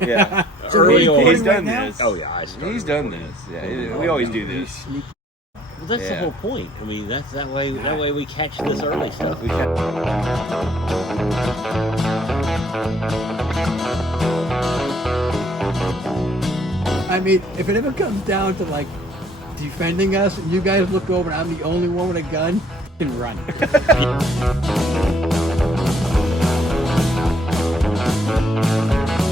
Yeah. Early He's on. done Right this. Oh yeah, He's done this. Yeah, we always do this. Well, that's the Yeah. whole point. I mean, that's that way. That way we catch this early stuff. We can- I mean, if it ever comes down to like defending us, and you guys look over and I'm the only one with a gun, you can run.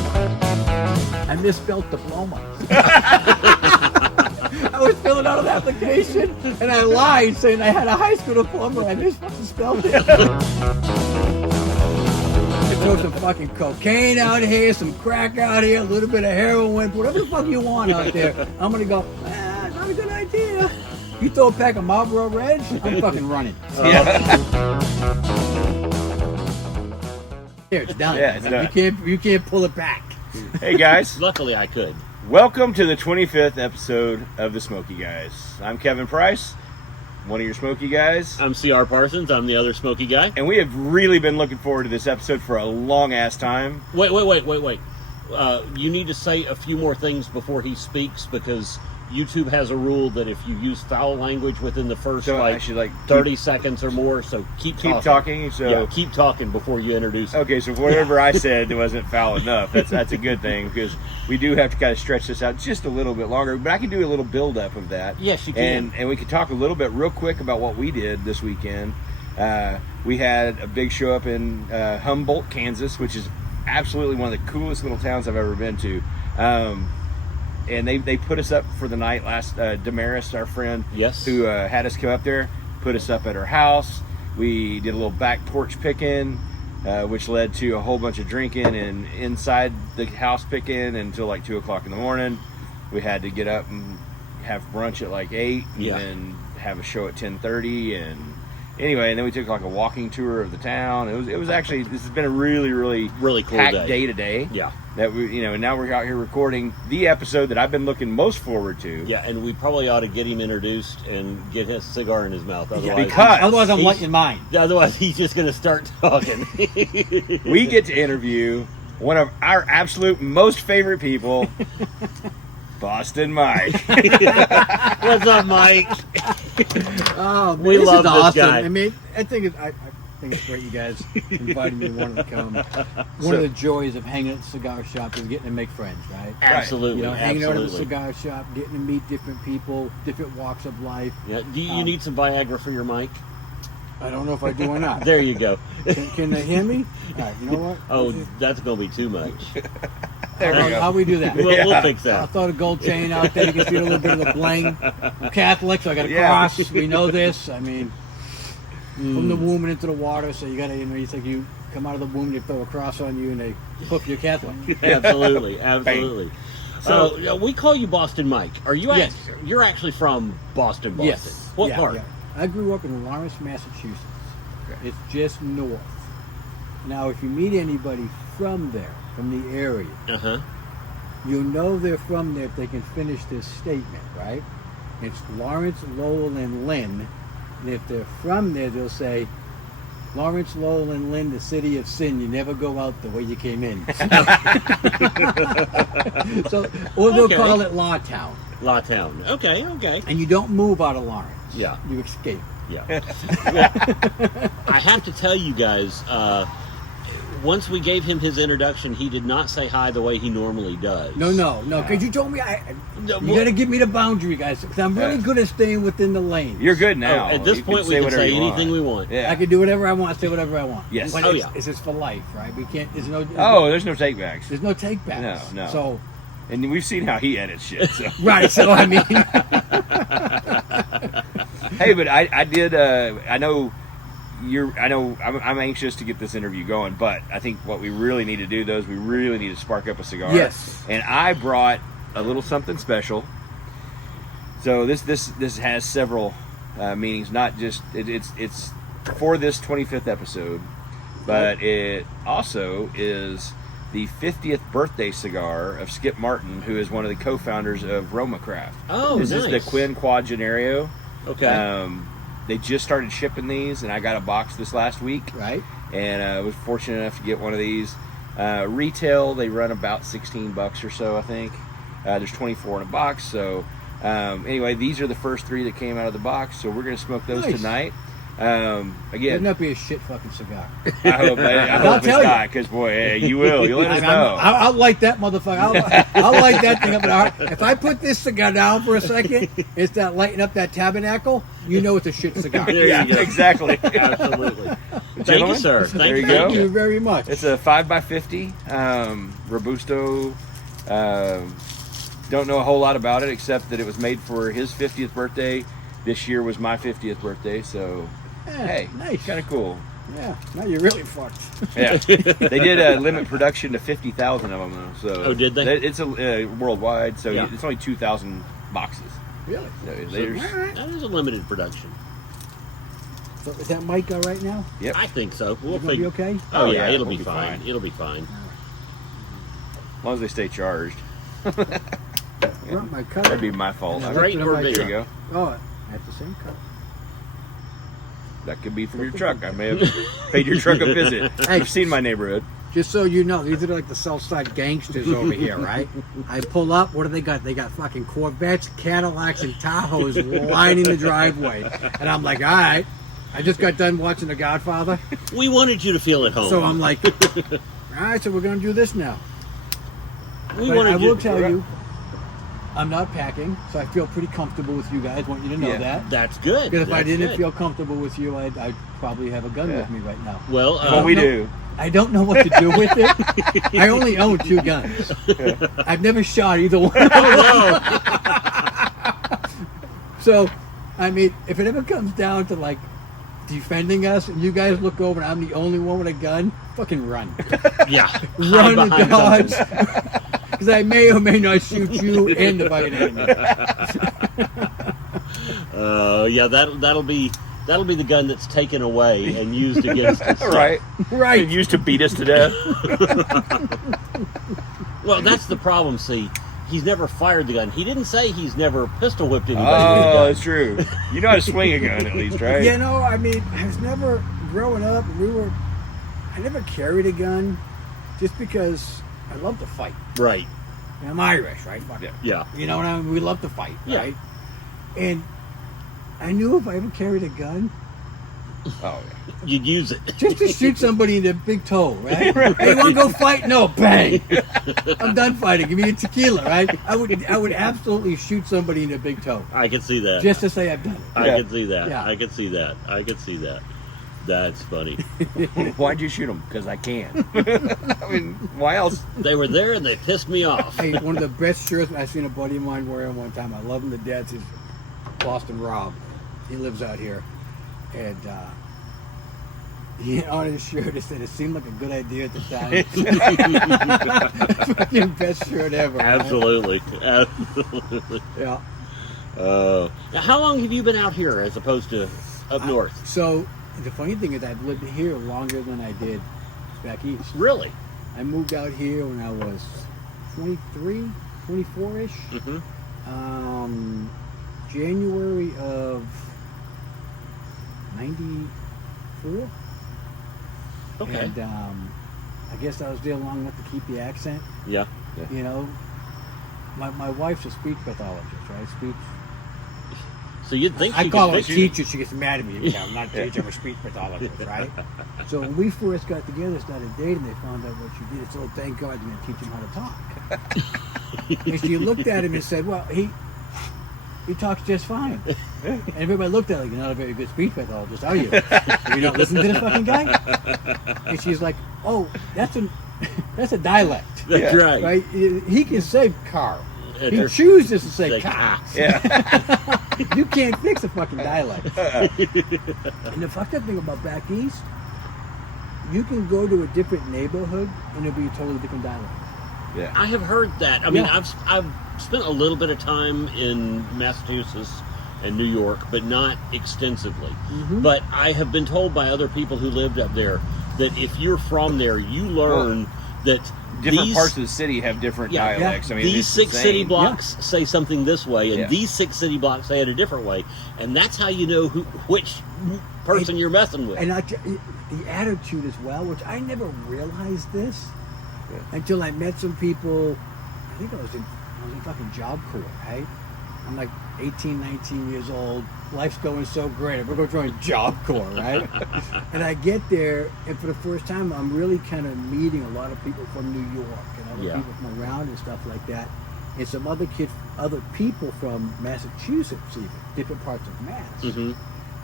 I misspelled diploma. I was filling out an application and I lied saying I had a high school diploma and I misspelled it. Throw some fucking cocaine out here, some crack out here, a little bit of heroin, whatever the fuck you want out there. I'm gonna go, not a good idea. You throw a pack of Marlboro Reds, I'm fucking running. Here, it's done. Yeah, it's done. You can't pull it back. Hey guys, Luckily, I could. welcome to the 25th episode of the Smokey Guys. I'm Kevin Price, one of your Smokey Guys. I'm CR Parsons. I'm the other Smokey guy. And we have really been looking forward to this episode for a long ass time. Wait. You need to say a few more things before he speaks because YouTube has a rule that if you use foul language within the first So I should, like, 30 seconds or more, so keep talking. So yeah, keep talking before you introduce him. okay, so whatever I said wasn't foul enough. That's a good thing because we do have to kind of stretch this out just a little bit longer. But I can do a little build up of that. Yes, you can. And we can talk a little bit real quick about what we did this weekend. We had a big show up in Humboldt, Kansas, which is absolutely one of the coolest little towns I've ever been to. And they put us up for the night last. Damaris, our friend, Yes. who had us come up there, put us up at her house. We did a little back porch picking, which led to a whole bunch of drinking and inside the house picking until like 2 o'clock in the morning. We had to get up and have brunch at like 8 Yeah. and have a show at 10:30 and anyway, and then we took like a walking tour of the town. It was actually, this has been a really Really cool packed day. today. Yeah. That we, and now we're out here recording the episode that I've been looking most forward to. Yeah, and we probably ought to get him introduced and get his cigar in his mouth. Otherwise, because- Otherwise, I'm he's- lighting mine. Otherwise, he's just going to start talking. We get to interview one of our absolute most favorite people, Boston Mike. What's up, Mike? Oh, man, We this love is this awesome. guy. I mean, I think it's great you guys invited me and wanted to come. One of the joys of hanging at the cigar shop is getting to make friends, right? Absolutely. You know, hanging out at the absolutely. cigar shop, getting to meet different people, different walks of life. Yeah. Do you need some Viagra for your mic? I don't know if I do or not. There you go. Can they hear me? All right, you know what? Oh, that's going to be too much. There we go. How we do that? We'll fix I'll that. throw the gold chain out there. You can feel a little bit of the bling. I'm Catholic, so I got a Yeah. cross. We know this. I mean, from the womb and into the water. So you got to, it's like you come out of the womb, they throw a cross on you, and they hook you're Catholic. Absolutely. Absolutely. So we call you Boston Mike. Are you? Yes. You're actually from Boston. Yes. What Yeah, part? yeah. I grew up in Lawrence, Massachusetts. Okay. It's just north. Now, if you meet anybody from there, from the area, Uh huh. you'll know they're from there if they can finish this statement, right? It's Lawrence, Lowell, and Lynn. And if they're from there, they'll say, Lawrence, Lowell, and Lynn, the city of sin. You never go out the way you came in. So, or they'll Okay. call it Law Town. La Town. Okay. Okay. And you don't move out of Lawrence. Yeah. You escape. Yeah. Well, I have to tell you guys, once we gave him his introduction, he did not say hi the way he normally does. No, because you told me No, you got to give me the boundary, guys. Because I'm really good at staying within the lane. You're good now. At this You point, we can whatever say you anything want. we want. Yeah. I can do whatever I want, say whatever I want. Yes. But Oh, it's, yeah. it's just for life, right? We can't. There's no. Oh, there's no takebacks. There's no take backs. No. So And we've seen how he edits shit. So. right. So I mean, Hey, but I did. I know I'm anxious to get this interview going, but I think what we really need to do, though, is we really need to spark up a cigar. Yes. And I brought a little something special. So this has several meanings. Not just it's for this 25th episode, but it also is the 50th birthday cigar of Skip Martin, who is one of the co-founders of Roma Craft. Oh, This is the nice. Quinn Quadranario. Okay. They just started shipping these, and I got a box this last week, right. and I was fortunate enough to get one of these. Retail, they run about $16 or so, I think. There's 24 in a box. So anyway, these are the first 3 that came out of the box. So we're going to smoke those tonight. Better Again, not be a shit fucking cigar. I hope it's tell you. not, because boy, you will. You'll let us know. I'll light that motherfucker. I'll light that thing up. If I put this cigar down for a second, it's that lighting up that tabernacle. You know it's a shit cigar. There you go. Exactly. Absolutely. Thank you, Gentlemen, sir. there you go. Thank you very much. It's a 5x50 Robusto. Don't know a whole lot about it except that it was made for his 50th birthday. This year was my 50th birthday, so hey, nice. kind of cool. Yeah, now you're really fucked. Yeah, they did limit production to 50,000 of them though. So Oh, did they? It's a worldwide, so Yeah. it's only 2,000 boxes. Really? So All there's, right. That is a limited production. So is that mic all right now? yep. I think so. We'll You gonna be figure. okay? Oh, Oh, yeah, yeah, it'll we'll be be fine. fine. It'll be fine. As long as they stay charged. Brought my cutter. That'd be my fault. Yeah, Great right or to the big? There you go. Oh, at the same cup. That could be from your truck. I may have paid your truck a visit. Hey. You've seen my neighborhood. Just so you know, these are like the Southside gangsters over here, right? I pull up. What do they got? They got fucking Corvettes, Cadillacs, and Tahoes lining the driveway, and I'm like, all right. I just got done watching The Godfather, We wanted you to feel at home. so I'm like, all right. So we're gonna do this now. we But wanted I you will tell you, I'm not packing, so I feel pretty comfortable with you guys. Want you to know Yeah. that. That's good. Because if I That's didn't good. feel comfortable with you, I'd probably have a gun Yeah. with me right now. Well, Well, we no. do. I don't know what to do with it. I only own 2 guns. I've never shot either one. So, I mean, if it ever comes down to like defending us, and you guys look over and I'm the only one with a gun, fucking run, yeah. run Hide and behind dodge, something. because I may or may not shoot you and the fucking enemy. Yeah, that'll be the gun that's taken away and used against us. Right. Right. And used to beat us to death. Well, that's the problem. See, he's never fired the gun. He didn't say he's never pistol whipped anybody with a Oh, gun. that's true. You know how to swing a gun at least, right? You know, I mean, I was never growing up. I never carried a gun, just because I love to fight. Right. And I'm Irish, right? Fuck it. Yeah. You know what I mean? We love to fight, Yeah. right? And I knew if I ever carried a gun, Oh, You'd use it. just to shoot somebody in the big toe, right? Hey, you want to go fight? No, bang! I'm done fighting. Give me a tequila, right? I would absolutely shoot somebody in the big toe, I can see that. just to say I've done it. I Yeah. can see that. Yeah. I can see that. I can see that. That's funny. yeah. Why'd you shoot him? Because I can. I mean, why else? They were there and they pissed me off. Hey, one of the best shirts I seen a buddy of mine wearing one time. I love him to death. He's Boston Rob. He lives out here, and he on his shirt it said it seemed like a good idea at the time. Fucking best shirt ever. right? Absolutely. Absolutely. Yeah. Now, how long have you been out here as opposed to up north? So the funny thing is, I've lived here longer than I did back east. Really? I moved out here when I was 23, 24-ish. Mm-hmm. January of 94. Okay. And I guess I was there long enough to keep the accent. Yeah. You know, my wife's a speech pathologist, right? Speech. So you'd think I she call could her a fix you. teacher. She gets mad at me. You know, I'm not a teacher. I'm a speech pathologist, right? So when we first got together, started dating, they found out what she did. So thank God you're going to teach him how to talk. And she looked at him and said, "Well, he talks just fine." And everybody looked at her like, "You're not a very good speech pathologist, are you? You don't listen to this fucking guy?" And she's like, "Oh, that's a dialect, That's Yeah. right. right? He can say car. And He they're- chooses to say say car. car. Yeah. You can't fix a fucking dialect." And the fucked up thing about back east, you can go to a different neighborhood and it'll be a totally different dialect. Yeah. I have heard that. I mean, Yeah. I've spent a little bit of time in Massachusetts and New York, but not extensively. Mhm. But I have been told by other people who lived up there that if you're from there, you learn that Different these, parts of the city have different Yeah, dialects. I mean, these it's the 6 city same. blocks say something this way, and Yeah. these 6 city blocks say it a different way, and that's how you know which person you're messing with. And the attitude as well, which I never realized this. Until I met some people. I think I was in fucking Job Corps, right? I'm like 18, 19 years old. Life's going so great. We're going to join Job Corps, right? And I get there, and for the first time, I'm really kind of meeting a lot of people from New York and other people from around and stuff like that, and some other people from Massachusetts, even different parts of Mass. Mm-hmm.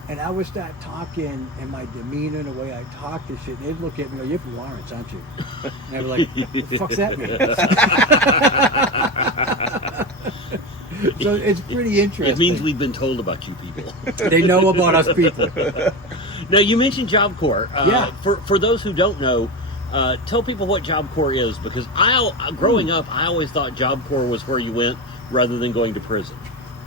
And I would start talking, and my demeanor and the way I talk and shit, they'd look at me and go, "You're from Lawrence, aren't you?" And I'd be like, "What the fuck's that mean?" So it's pretty interesting. It means we've been told about you people. They know about us people. Now, you mentioned Job Corps. Yeah. For those who don't know, tell people what Job Corps is, because growing up, I always thought Job Corps was where you went rather than going to prison.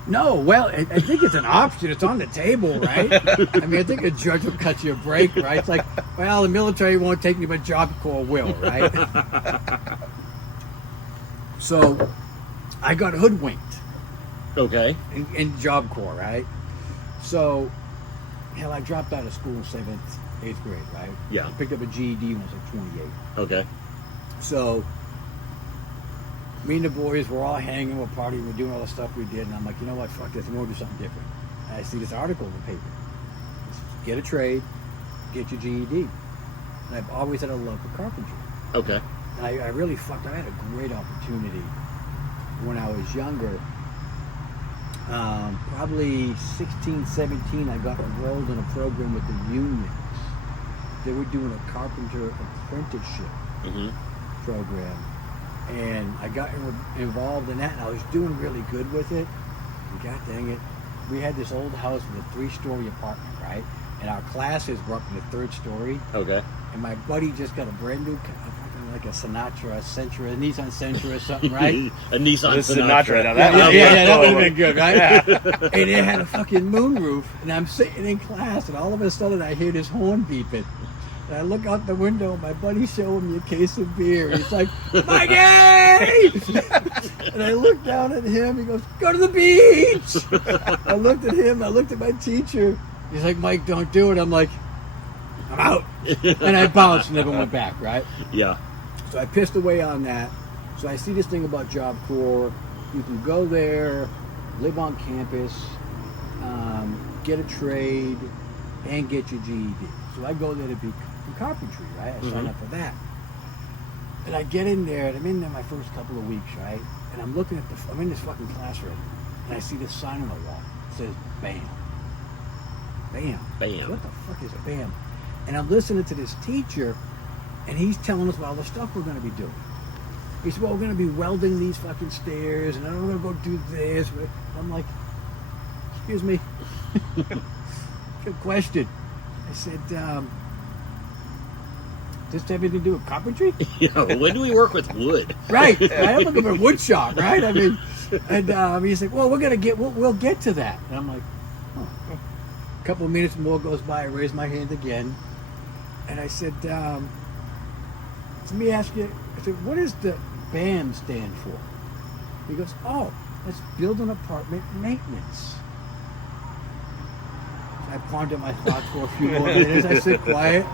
No, well, I think it's an option. It's on the table, right? I mean, I think a judge will cut you a break, right? It's like, well, the military won't take me, but Job Corps will, right? So I got hoodwinked. Okay. In Job Corps, right? So, hell, I dropped out of school in 7th, 8th grade, right? Yeah. I picked up a GED when I was like 28. Okay. So, me and the boys were all hanging, we're partying, we're doing all the stuff we did, and I'm like, you know what, fuck this, I'm going to do something different. And I see this article in the paper. Get a trade, get your GED. And I've always had a love for carpentry. Okay. And I really fucked, I had a great opportunity when I was younger. Probably 16, 17, I got enrolled in a program with the unions. They were doing a carpenter apprenticeship program. And I got involved in that, and I was doing really good with it. And God dang it, we had this old house with a 3-story apartment, right? And our classes were up in the 3rd story. Okay. And my buddy just got a brand new, like a Nissan Sentra or something, right? A Nissan Sinatra. Now That would have been good, right? Yeah. And it had a fucking moonroof, and I'm sitting in class, and all of a sudden I hear this horn beeping. And I look out the window, and my buddy's showing me a case of beer. And he's like, "Mikey!" And I look down at him. He goes, "Go to the beach." I looked at him. I looked at my teacher. He's like, "Mike, don't do it." I'm like, "I'm out." And I bounced and never went back, right? Yeah. So I pissed away on that. So I see this thing about Job Corps. You can go there, live on campus, get a trade, and get your GED. So I go there to be carpentry, right? I sign up for that. And I get in there, and I'm in there my first couple of weeks, right? And I'm looking at I'm in this fucking classroom, and I see this sign on the wall. It says, "BAM." BAM. BAM. What the fuck is a BAM? And I'm listening to this teacher, and he's telling us about all the stuff we're going to be doing. He said, "Well, we're going to be welding these fucking stairs, and I'm going to go do this." I'm like, "Excuse me." Good question. I said, "Does this have anything to do with carpentry?" When do we work with wood? Right. I'm looking for a wood shop, right? I mean, and he's like, "Well, we'll get to that." And I'm like, "Oh." A couple of minutes more goes by. I raise my hand again, and I said, "Let me ask you." I said, "What does the BAM stand for?" He goes, "Oh, that's building apartment maintenance." I pondered my thoughts for a few more minutes. I sit quiet. A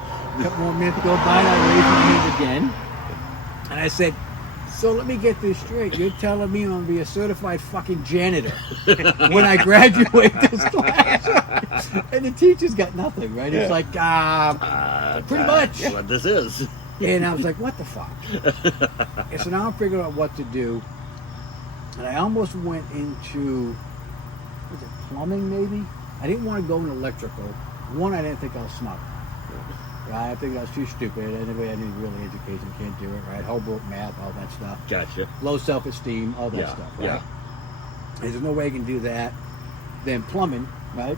couple more minutes go by, and I raise my hand again. And I said, "So let me get this straight. You're telling me I'm going to be a certified fucking janitor when I graduate this class?" And the teacher's got nothing, right? It's like, pretty much. What this is. And I was like, what the fuck? And so now I'm figuring out what to do. And I almost went into, was it plumbing maybe? I didn't want to go into electrical. One, I didn't think I was smart. Right? I think I was too stupid. Anyway, I need real education, can't do it, right? Homework, math, all that stuff. Gotcha. Low self-esteem, all that stuff, right? Yeah. There's no way I can do that. Then plumbing, right?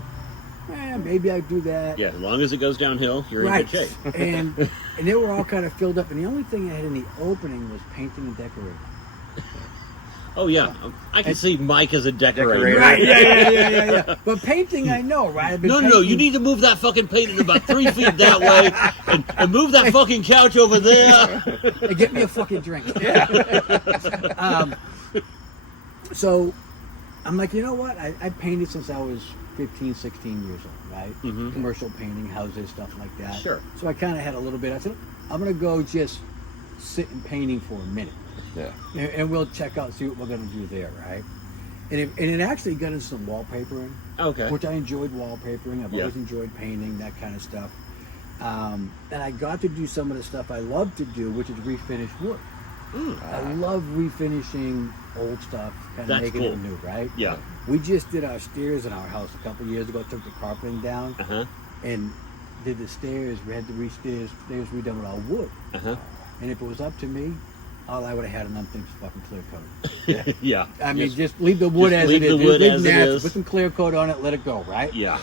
Maybe I do that. Yeah, as long as it goes downhill, you're Right. in good shape. And they were all kind of filled up. And the only thing I had in the opening was painting and decorating. Oh, yeah. I can see Mike as a decorator. Decorator. Right, yeah. But painting, I know, right? I've been No, painting. you need to move that fucking painting about 3 feet that way and move that fucking couch over there. Hey, get me a fucking drink. So I'm like, you know what? I painted since I was 15, 16 years old, right? Mhm. Commercial painting, houses, stuff like that. Sure. So I kind of had a little bit. I said, I'm going to go just sitting painting for a minute. Yeah. And we'll check out, see what we're going to do there, right? And it actually got into some wallpapering, Okay. which I enjoyed wallpapering. I've Yeah. always enjoyed painting, that kind of stuff. And I got to do some of the stuff I love to do, which is refinish wood. I love refinishing old stuff, kind of That's making cool. it new, right? Yeah. We just did our stairs in our house a couple years ago, took the carpeting down, Uh-huh. and did the stairs. We had the stairs redone with all wood. Uh-huh. And if it was up to me, all I would have had an unthink fucking clear coat. Yeah. I mean, just leave the wood just as leave it is. the wood Leave as it natural, is. Put some clear coat on it, let it go, right? Yeah.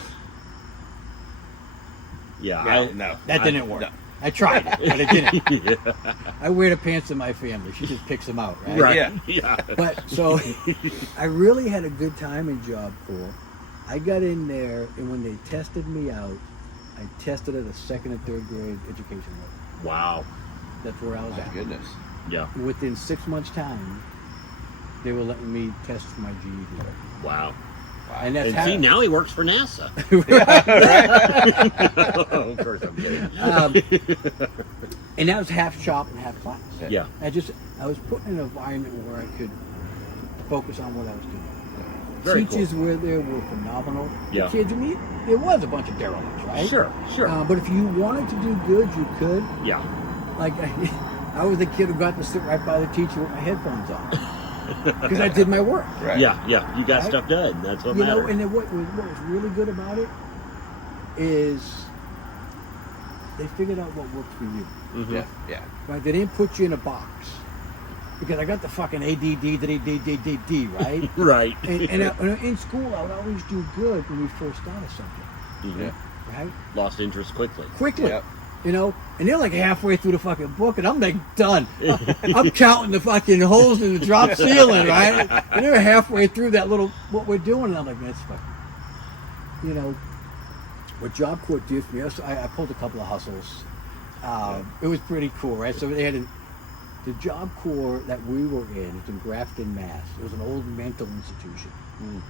Yeah. No. That didn't work. No. I tried it, but it didn't. Yeah. I wear the pants of my family. She just picks them out, right? Right. Yeah. Yeah. But so I really had a good time in Job Corps. I got in there, and when they tested me out, I tested at a second and third grade education level. Wow. That's where I was My at. goodness. Yeah. Within 6 months' time, they were letting me test for my GED. Wow. And that's And see, now he works for NASA. Of course I'm kidding. And that was half shop and half class. Yeah. I was put in an environment where I could focus on what I was doing. Very Teachers were there were phenomenal. Yeah. The kids, I mean, there was a bunch of derelicts, right? Sure. Sure. But if you wanted to do good, you could. Yeah. Like, I was the kid who got to sit right by the teacher with my headphones on. Because I did my work. Right. Yeah. Yeah. You got Right? stuff done. That's what You know, matters. and then what was really good about it is they figured out what worked for you. Mhm. Yeah. Yeah. Right? They didn't put you in a box. Because I got the fucking ADD, right? Right. and in school, I would always do good when we first started something, Mhm. right? Lost interest quickly. Quickly. Yep. You know, and they're like halfway through the fucking book, and I'm like done. I'm counting the fucking holes in the drop ceiling, right? And they're halfway through that little what we're doing, and I'm like, that's fucking. You know, what Job Corps did for me, I pulled a couple of hustles. It was pretty cool, right? So they had the Job Corps that we were in. It's in Grafton, Mass. It was an old mental institution.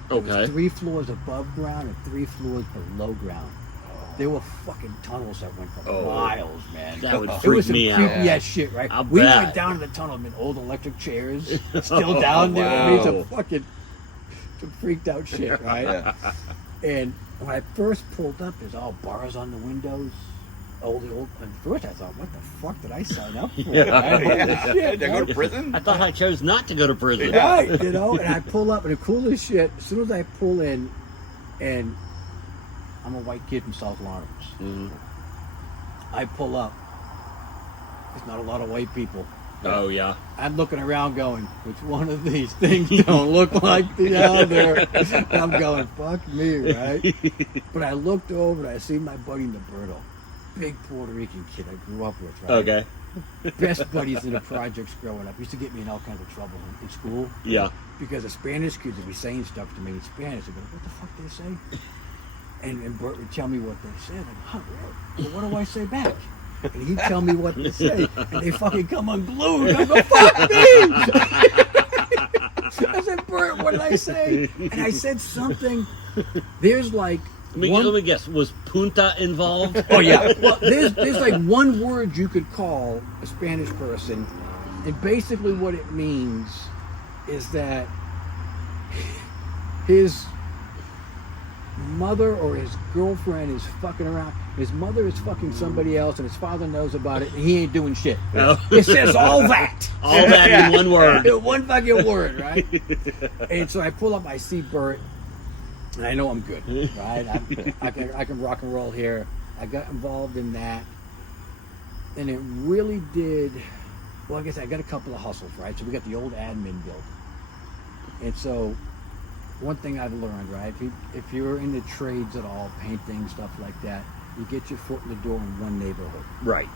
It was Okay. 3 floors above ground and 3 floors below ground. There were fucking tunnels that went for Oh. miles, man. That would It freak was some me creepy out. ass shit, right? I'll We bet. went down to the tunnel in old electric chairs, still down there. I mean, Wow. some freaked out shit, right? Yeah. And when I first pulled up, there's all bars on the windows. Old. At first, I thought, what the fuck did I sign up for? Yeah. Right? Yeah. Shit, Did I go right? to prison? I thought I chose not to go to prison. Right, you know, and I pull up, and the coolest shit, as soon as I pull in, and I'm a white kid from South Lawrence, Mhm. I pull up, there's not a lot of white people. Oh yeah. I'm looking around going, which one of these things don't look like the other? And I'm going, fuck me, right? But I looked over and I see my buddy Roberto, big Puerto Rican kid I grew up with, right? Okay. Best buddies in the projects growing up. Used to get me in all kinds of trouble in school. Yeah. Because the Spanish kids would be saying stuff to me in Spanish. I'd go, what the fuck they say? And Bert would tell me what they said. I'd go, huh, really? Well, what do I say back? And he'd tell me what to say. And they fucking come unglued. I go, fuck me! I said, Bert, what did I say? And I said something. There's like Let me guess. Was Punta involved? Oh yeah. Well, there's like one word you could call a Spanish person, and basically what it means is that his mother or his girlfriend is fucking around. His mother is fucking somebody else, and his father knows about it, and he ain't doing shit. Oh. It says all that. All that in one word. One fucking word, right? And so I pull up, I see Bert, and I know I'm good, right? I can rock and roll here. I got involved in that, and it really did. Well, I guess I got a couple of hustles, right? So we got the old admin building, and so one thing I've learned, right? If you're in the trades at all, painting, stuff like that, you get your foot in the door in one neighborhood, Right.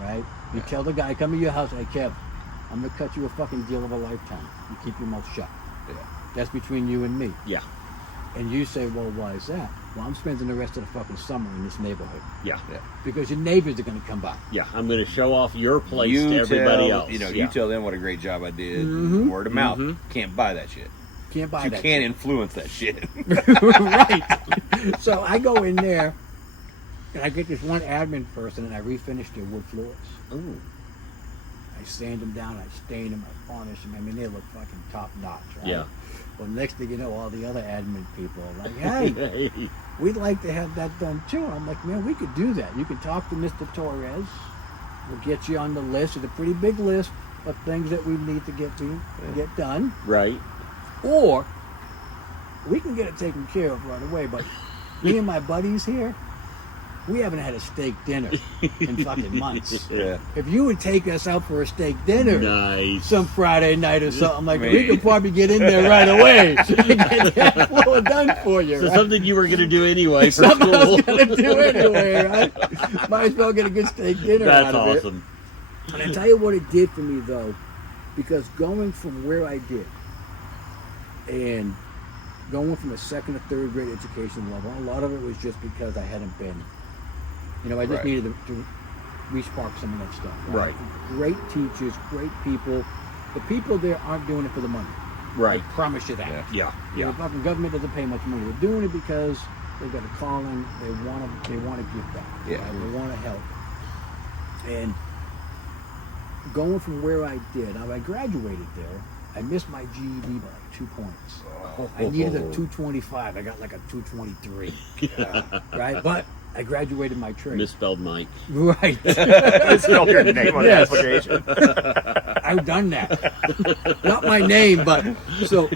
right? You tell the guy, come to your house, hey Kev, I'm gonna cut you a fucking deal of a lifetime. You keep your mouth shut. Yeah. That's between you and me. Yeah. And you say, well, why is that? Well, I'm spending the rest of the fucking summer in this neighborhood Yeah. because your neighbors are gonna come by. Yeah. I'm going to show off your place to everybody else. You know, Yeah. you tell them what a great job I did. Mhm. Word of mouth. Mhm. Can't buy that shit. Can't buy You that. can't influence that shit. Right. So I go in there and I get this one admin person and I refinish their wood floors. Ooh. I sand them down, I stain them, I varnish them. I mean, they look fucking top notch, right? Yeah. Well, next thing you know, all the other admin people are like, hey, we'd like to have that done too. I'm like, man, we could do that. You can talk to Mr. Torres. We'll get you on the list. It's a pretty big list of things that we need to get done. Right. Or we can get it taken care of right away. But me and my buddies here, we haven't had a steak dinner in fucking months. Yeah. If you would take us out for a steak dinner Nice. some Friday night or something like that, we could probably get in there right away and get that floor done for you. So right? something you were going to do anyway for Something I school. was going to do anyway, right? Might as well get a good steak dinner That's out of awesome. it. And I tell you what it did for me, though, because going from where I did and going from a second to third grade education level, a lot of it was just because I hadn't been, I just Right. needed to re-spark some of that stuff. Right. Great teachers, great people. The people there aren't doing it for the money. Right. I promise you that. Yeah. Yeah. The fucking government doesn't pay much money. They're doing it because they've got a calling. They want to give back. Yeah. Right? They want to help. And going from where I did, now I graduated there. I missed my GED by like 2 points. I needed a 225. I got like a 223. Right? But I graduated my trade. Misspelled Mike. Right. Spell your name on the Yes. application. I've done that. Not my name, but so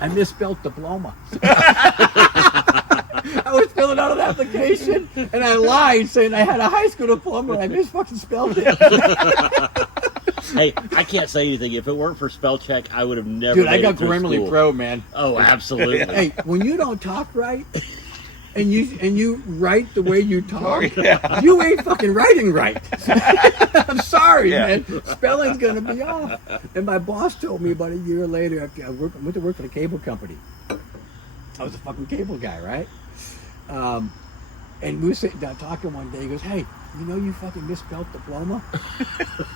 I misspelled diploma. I was filling out an application and I lied saying I had a high school diploma and I misfucking spelled it. Hey, I can't say anything. If it weren't for spell check, I would have never. Dude, I made got it through Grammarly school. Pro, man. Oh, absolutely. Hey, when you don't talk right and you write the way you talk, you ain't fucking writing right. I'm sorry, man. Spelling's gonna be off. And my boss told me about a year later after I went to work for the cable company. I was a fucking cable guy, right? And we were sitting down talking one day. He goes, "Hey, you fucking misspelled diploma?"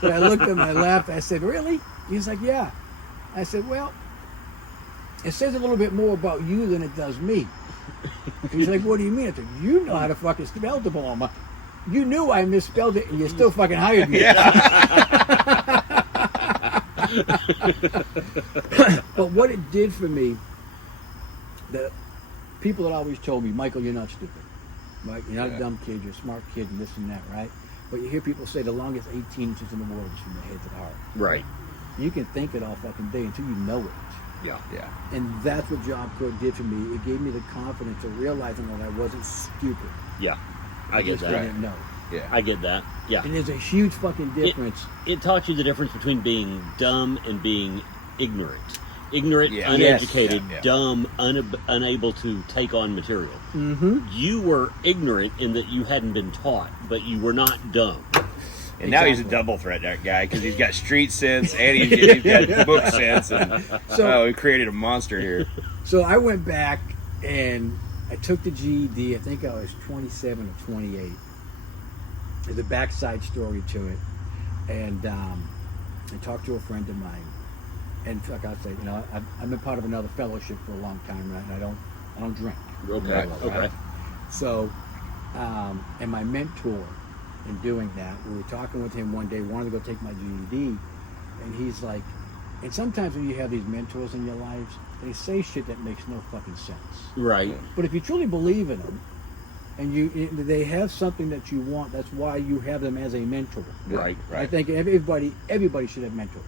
And I looked at him, I laughed. I said, "Really?" He's like, "Yeah." I said, "Well, it says a little bit more about you than it does me." He's like, "What do you mean?" I said, "You know how to fucking spell diploma. You knew I misspelled it, and you still fucking hired me." But what it did for me, the people that always told me, "Michael, you're not stupid. Right? You're not a dumb kid. You're a smart kid, and this and that, right?" But you hear people say the longest 18 inches in the world is from the head to the heart. Right. You can think it all fucking day until you know it. Yeah. Yeah. And that's what Job Corps did for me. It gave me the confidence of realizing that I wasn't stupid. Yeah. I get just that. didn't know. Yeah. I get that. Yeah. And there's a huge fucking difference. It taught you the difference between being dumb and being ignorant. Ignorant, Yeah. uneducated, Yes. Yeah. dumb, unable to take on material. Mm-hmm. You were ignorant in that you hadn't been taught, but you were not dumb. And now he's a Exactly. double threat, that guy, because he's got street sense and he's got book sense. And So- he created a monster here. So I went back and I took the GED. I think I was 27 or 28. There's a backside story to it. And I talked to a friend of mine. And like I say, I've been part of another fellowship for a long time, right? And I don't drink. Okay. Right. Okay. So, and my mentor in doing that, we were talking with him one day, wanted to go take my GED, and he's like, and sometimes when you have these mentors in your lives, they say shit that makes no fucking sense. Right. But if you truly believe in them, and they have something that you want, that's why you have them as a mentor. Right. I think everybody should have mentors.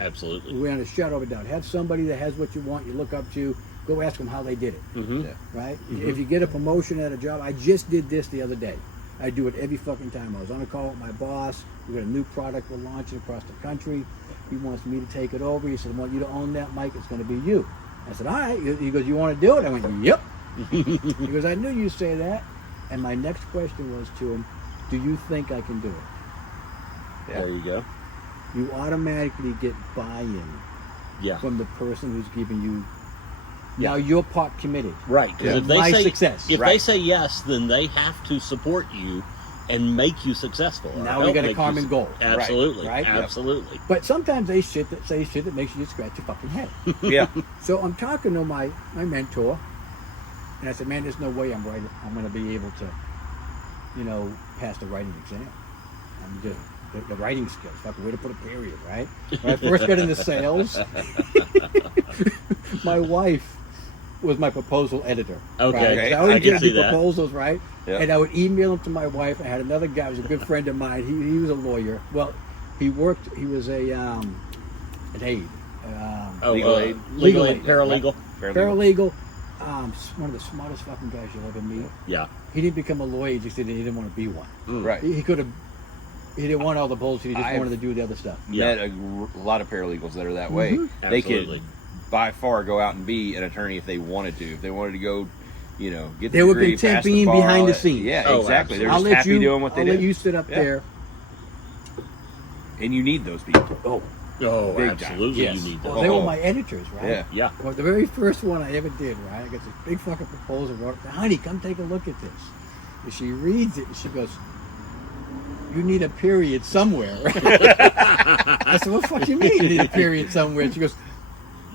Absolutely. We're on a shadow of a doubt. Have somebody that has what you want, you look up to, go ask them how they did it. Mm-hmm. Yeah. Right? If you get a promotion at a job, I just did this the other day. I do it every fucking time. I was on a call with my boss. We got a new product we're launching across the country. He wants me to take it over. He said, "I want you to own that, Mike. It's going to be you." I said, "All right." He goes, "You want to do it?" I went, "Yep." He goes, "I knew you'd say that." And my next question was to him, "Do you think I can do it?" There you go. You automatically get buy-in Yeah. from the person who's giving you. Yeah. Now you're part committed. Right. Because Yeah. if they My say success. if they Right. say yes, then they have to support you and make you successful. or Now we help got a make you common goal. Absolutely. Right? Absolutely. But sometimes they say shit that makes you just scratch your fucking head. Yeah. So I'm talking to my mentor, and I said, "Man, there's no way I'm going to be able to, pass the writing exam. the writing skills, fucking way to put a period, right? When I first got into sales, my wife was my proposal editor. Okay. Right? So I always I can get see the that. proposals, right? Yeah. And I would email them to my wife. I had another guy who was a good friend of mine. He was a lawyer. Well, he was a an aide. Legal aid. Legal aid, paralegal. Paralegal. One of the smartest fucking guys you'll ever meet. Yeah. He didn't become a lawyer. He just didn't want to be one. Right. He could have. He didn't want all the bullshit. He just I've wanted to do the other stuff. Met a lot of paralegals that are that way. Mm-hmm. They Absolutely. could by far go out and be an attorney if they wanted to. If they wanted to go, get They the were degree, content pass the being bar, behind the scenes. Yeah, Oh, exactly. They're absolutely. just happy doing what they I'll do. let you sit up Yeah. there. And you need those people. Oh, Oh, Big time. absolutely. yes. You need Well, that. they were Oh. my editors, right? Yeah. Yeah. Well, the very first one I ever did, right? I got this big fucking proposal. Wrote, honey, come take a look at this. And she reads it and she goes, "You need a period somewhere." I said, "What the fuck you mean you need a period somewhere?" She goes,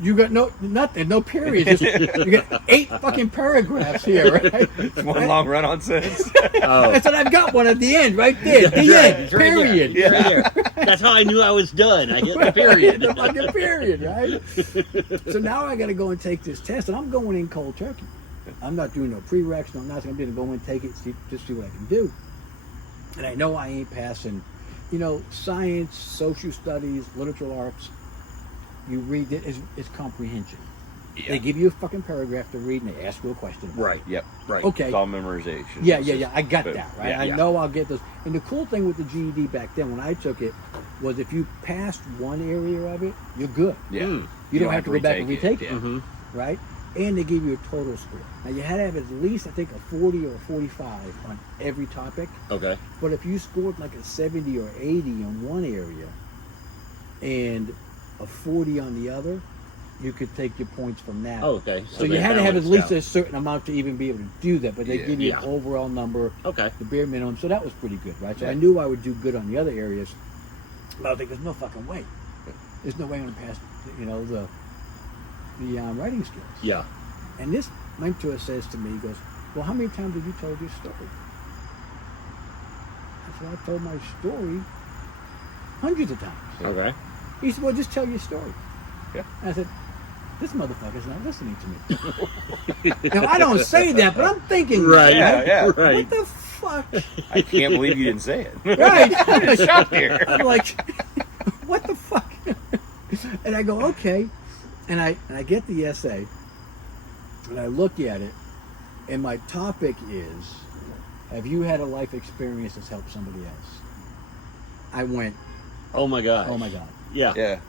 "You got nothing, no period. Just, you got 8 fucking paragraphs here, right?" It's one long run-on sentence. Oh. I said, "I've got one at the end, right there. The That's right. end, It's right period." there. It's right there. That's how I knew I was done. I hit the period. The fucking period, right? So now I got to go and take this test, and I'm going in cold turkey. I'm not doing no prereqs, no nothing. I'm going to go and take it, just see what I can do. And I know I ain't passing, science, social studies, literature arts. You read it, it's comprehension. Yeah. They give you a fucking paragraph to read, and they ask you a question. Right. Yep. Right. Okay. It's all memorization. Yeah. I got Boom. that, right? Yeah. I Yeah. know I'll get those. And the cool thing with the GED back then, when I took it, was if you passed one area of it, you're good. Yeah. Mm. You don't have to go back and retake it, Yeah. Mm-hmm. right? And they give you a total score. Now, you had to have at least, I think, a 40 or a 45 on every topic. Okay. But if you scored like a 70 or 80 in one area and a 40 on the other, you could take your points from that. Oh, okay. So you they had to have at balanced least out. a certain amount to even be able to do that, but they Yeah. give you Yeah. an overall number, Okay. the bare minimum. So that was pretty good, right? So I Yeah. knew I would do good on the other areas. But I was like, there's no fucking way. There's no way I'm going to pass, the writing skills. Yeah. And this mentor says to me, he goes, "Well, how many times have you told your story?" I said, "I told my story hundreds of times." Okay. He said, "Well, just tell your story." Yeah. I said, "This motherfucker's not listening to me." Now, I don't say that, but I'm thinking, Right. Yeah. Right. what the fuck? I can't believe you didn't say it. Right. I'm shocked here. I'm like, what the fuck? And I go, okay. And I get the essay, and I look at it, and my topic is, have you had a life experience that's helped somebody else? I went, Oh my God. oh my God. Yeah. Yeah.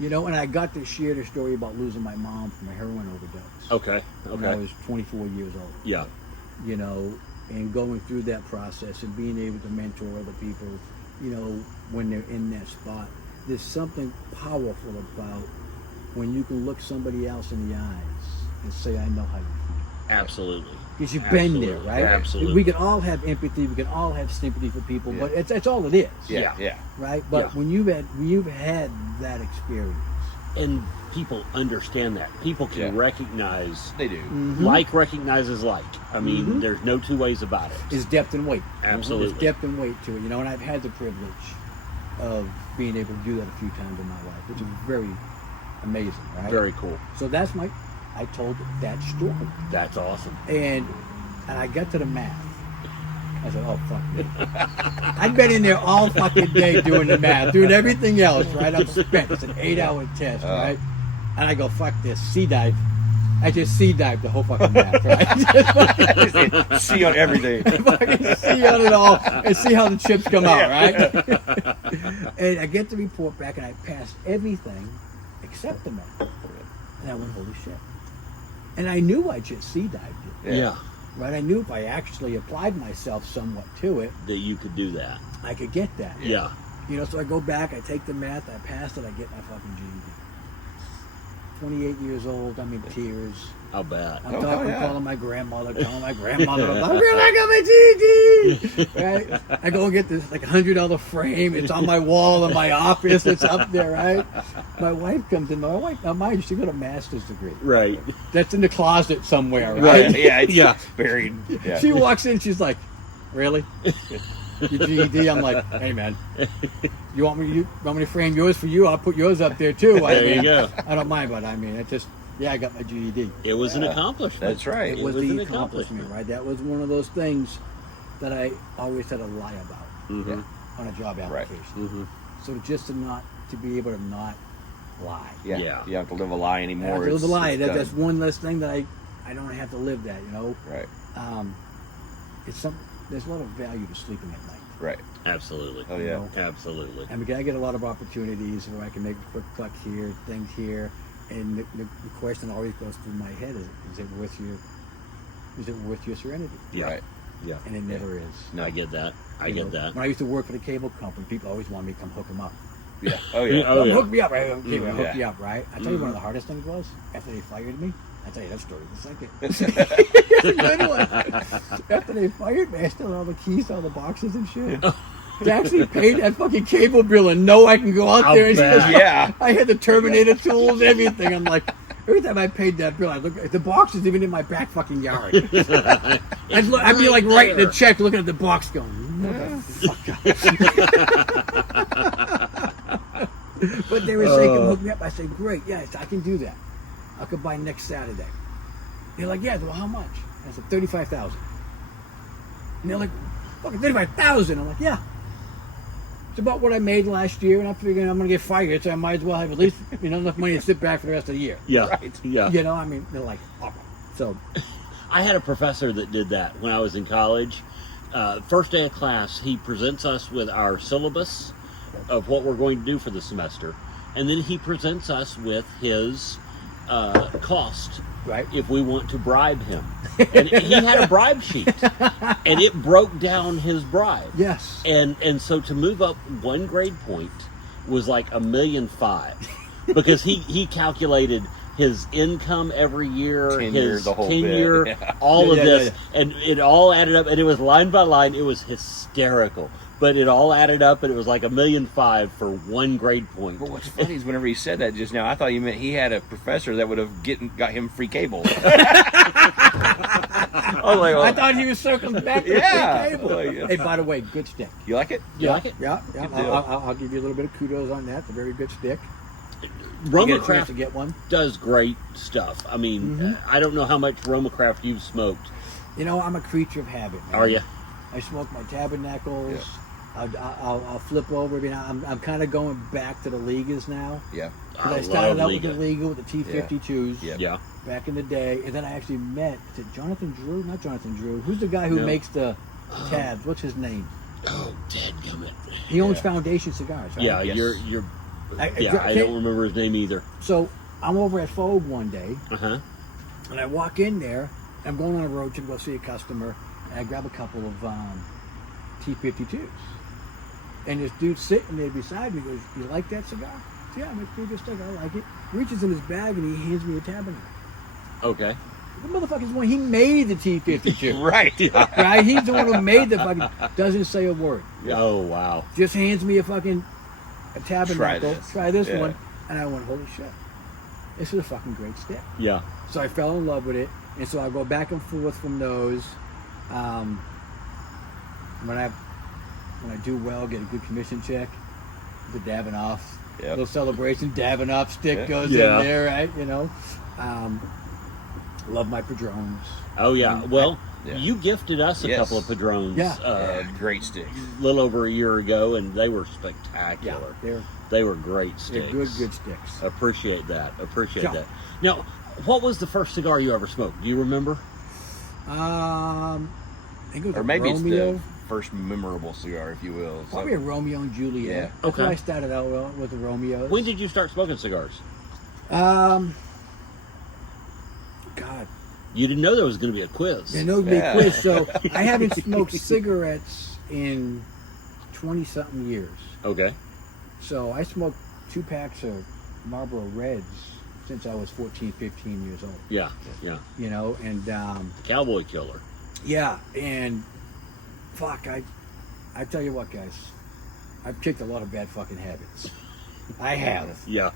And I got to share the story about losing my mom from a heroin overdose. Okay. When I Okay. was 24 years old. Yeah. And going through that process and being able to mentor other people, when they're in that spot. There's something powerful about when you can look somebody else in the eyes and say, "I know how you feel." Absolutely. Because you've been there, Absolutely. right? Absolutely. We can all have empathy, we can all have sympathy for people, Yeah. but it's all it is, Yeah. Yeah. right? But Yeah. when you've had that experience, And people understand that. People can Yeah. recognize, They do. like recognizes like. I mean, Mhm. there's no two ways about it. is depth and weight. Absolutely. There's depth and weight to it, and I've had the privilege of being able to do that a few times in my life, which is very amazing, right? Very cool. So I told that story. That's awesome. And I got to the math. I said, "Oh, fuck me." I'd been in there all fucking day doing the math, doing everything else, right? I'm spent. It's an 8-hour test, right? And I go, "Fuck this, sea dive." I just sea dive the whole fucking math, right? See on everything. Fucking see on it all and see how the chips come out, right? And I get the report back and I passed everything except the math. And I went, "Holy shit." And I knew I just sea dived it. Yeah. Right, I knew if I actually applied myself somewhat to it, That you could do that. I could get that. Yeah. So I go back, I take the math, I pass it, I get my fucking GED. 28 years old, I'm in tears. How bad? I'm Oh, talking, yeah. calling my grandmother, telling my grandmother, "Grandma, I got my GED!" Right? I go and get this like $100 frame. It's on my wall in my office. It's up there, right? My wife comes in. My wife, mind you, she got a master's degree. Right. That's in the closet somewhere, right? Yeah. It's Yeah. buried. Yeah. She walks in, she's like, "Really?" your GED. I'm like, hey man, you want me to frame yours for you? I'll put yours up there too. There you go. I don't mind, but I mean, it just, I got my GED. It was an accomplishment. That's right. It was an the accomplishment, right? That was one of those things that I always had to lie about Mm-hmm. on a job application. Mm-hmm. So just to be able to not lie. Yeah. Yeah. You don't have to live a lie I anymore. have to live a It's- lie. it's done. That's one less thing that I don't have to live that, Right. There's a lot of value to sleeping at night. Right. Absolutely. Oh, yeah. You know? Absolutely. I mean, I get a lot of opportunities where I can make quick bucks here, things here, and the question always goes through my head: is it worth your serenity? Yeah. Right. Yeah. And it never is. No, I get that. I You get know, that. When I used to work for the cable company, people always wanted me to come hook them up. Yeah. Oh, yeah. Oh, yeah. Hook me up, right? Okay, Mhm. I'll hook Yeah. you up, right? I tell you, one of the hardest things was after they fired me. I'll tell you that story in a second. It's a good one. After they fired me, I still had all the keys to all the boxes and shit. To actually pay that fucking cable bill and know I can go out I'll there and bet. Yeah. I had the Terminator tools, everything. I'm like, every time I paid that bill, I look the box is even in my back fucking yard. I'd be like writing the check, looking at the box, going, motherfucker. But they were saying, "Come hook me up." I said, "Great, yes, I can do that. I could buy next Saturday." They're like, "Yeah, well, how much?" I said, $35,000. And they're like, "Fucking $35,000." I'm like, "Yeah." It's about what I made last year, and I'm figuring I'm going to get fired, so I might as well have at least enough money to sit back for the rest of the year. Yeah. Right. Yeah. I mean, they're like, "All right." So, I had a professor that did that when I was in college. First day of class, he presents us with our syllabus of what we're going to do for the semester, and then he presents us with his cost right? if we want to bribe him. And he had a bribe sheet, and it broke down his bribe. Yes. And so to move up one grade point was like $1.5 million, because he calculated his income every year, Tenure, his the whole tenure, bit. Yeah. all of Yeah, this, yeah. and it all added up, and it was line by line. It was hysterical, but it all added up, and it was like $1.5 million for one grade point. But what's funny is whenever he said that just now, I thought you meant he had a professor that would have got him free cable. I was like, I thought he was circling back to Yeah. the table. Well, yeah. Hey, by the way, good stick. You like it? You like it? Yeah. Good deal. I'll give you a little bit of kudos on that. It's a very good stick. You Roma get a chance Craft to get one. does great stuff. I mean, Mm-hmm. I don't know how much Roma Craft you've smoked. I'm a creature of habit, man. Are you? I smoke my tabernacles. Yeah. I'll flip over. I'm kind of going back to the Ligas now. Yeah. Because I love started out with Liga. the Liga with the T52s Yeah. Yeah. back in the day, and then I actually met, is it Jonathan Drew? Not Jonathan Drew. Who's the guy who No. makes the tabs? What's his name? Oh, dadgummit. He owns Yeah. Foundation Cigars, right? Yeah, Yes. you're. I I don't remember his name either. So I'm over at Fogue one day, Uh huh. and I walk in there. I'm going on a road trip to go see a customer, and I grab a couple of T52s. And this dude sitting there beside me goes, "You like that cigar?" I said, "Yeah, it's a pretty good cigar. I like it." Reaches in his bag and he hands me a tabernacle. Okay. The motherfucker's the one, he made the T52. Right. Right? He's the one who made the fucking, doesn't say a word. Oh wow. Just hands me a tabernacle. Try this. Yeah. one. And I went, holy shit. This is a fucking great stick. Yeah. So I fell in love with it. And so I go back and forth from those. When I do well, get a good commission check, the Davidoff, Yep. little celebration, Davidoff stick Yeah. goes Yeah. in there, right? Love my Padrones. Oh yeah. Well, Yeah. you gifted us a Yes. couple of Padrones. Yeah. Great sticks. A little over a year ago, and they were spectacular. They're They were great sticks. good sticks. Appreciate that. Appreciate Yeah. that. Now, what was the first cigar you ever smoked? Do you remember? I think it was Or a maybe Romeo. it's the first memorable cigar, if you will. So- Probably a Romeo and Juliet. Yeah. That's Okay. why I started out with the Romeos. When did you start smoking cigars? God, You didn't know there was going to be a quiz. there knows me Yeah. quiz. So I haven't smoked cigarettes in 20-something years. Okay. So I smoked 2 packs of Marlboro Reds since I was 14, 15 years old. Yeah. Yeah. And Cowboy killer. yeah, and fuck, I tell you what, guys, I've kicked a lot of bad fucking habits. I have. Yeah.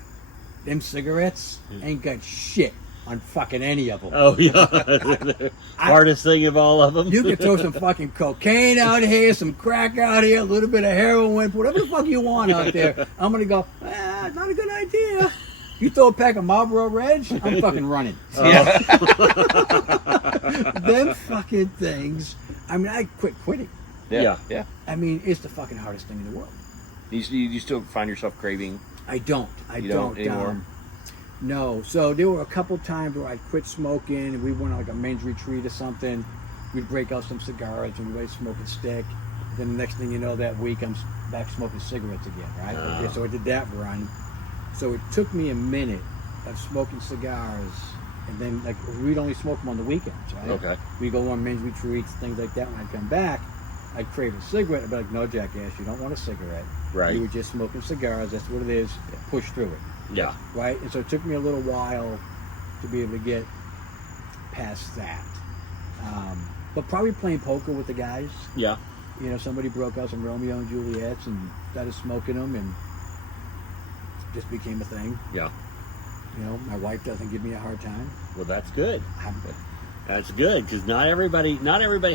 Them cigarettes ain't got shit on fucking any of them. Oh yeah, hardest thing of all of them. You can throw some fucking cocaine out here, some crack out here, a little bit of heroin, whatever the fuck you want out there. I'm gonna go, it's not a good idea. You throw a pack of Marlboro Reds, I'm fucking running. Yeah. Them fucking things. I mean, I quit quitting. Yeah. I mean, it's the fucking hardest thing in the world. You still find yourself craving? I don't anymore? No. So there were a couple times where I quit smoking and we went on like a men's retreat or something. We'd break out some cigars and we'd smoke a stick. Then the next thing you know, that week I'm back smoking cigarettes again, right? Okay, so I did that run. So it took me a minute of smoking cigars, and then like we'd only smoke them on the weekends, right? Okay. We go on men's retreats, things like that. When I come back, I'd crave a cigarette. I'd be like, no, jackass, you don't want a cigarette. Right. You were just smoking cigars. That's what it is. Push through it. Yeah. Right? And so it took me a little while to be able to get past that. But probably playing poker with the guys. Yeah. You know, somebody broke out some Romeo and Juliets and started smoking them and just became a thing. Yeah. You know, my wife doesn't give me a hard time. Well, that's good. That's good because not everybody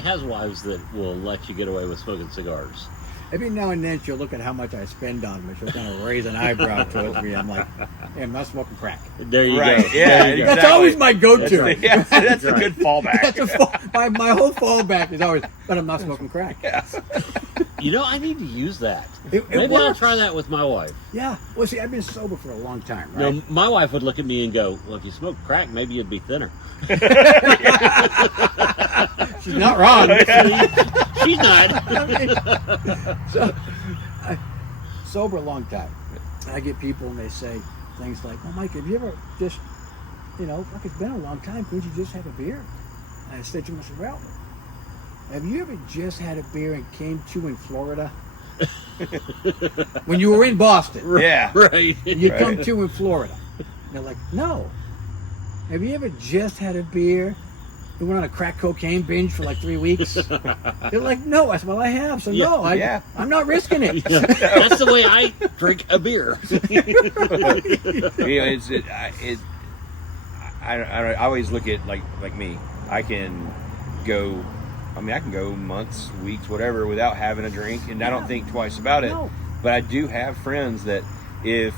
has wives that will let you get away with smoking cigars. Every now and then she'll look at how much I spend on them and she'll kind of raise an eyebrow towards me. I'm like, hey, I'm not smoking crack. There you Right, go. yeah, There you go. That's always my go-to. That's a good fallback. My whole fallback is always, but I'm not smoking crack. Yeah. You know, I need to use that. It Maybe I'll works. try that with my wife. Yeah. Well, see, I've been sober for a long time, right? No, my wife would look at me and go, "Well, if you smoke crack, maybe you'd be thinner." She's not wrong. She's not. Sober a long time. I get people and they say things like, "Oh, Mike, have you ever just, like it's been a long time. Couldn't you just have a beer?" And I said to myself, "Well, have you ever just had a beer and came to in Florida when you were in Boston? Yeah. Right. And you come to in Florida." And they're like, "No. Have you ever just had a beer and went on a crack cocaine binge for like 3 weeks?" They're like, "No." I said, "Well, I have, so no, I'm not risking it." Yeah, that's the way I drink a beer. I always look at like me. I can go months, weeks, whatever, without having a drink, and I don't think twice about it. No. But I do have friends that if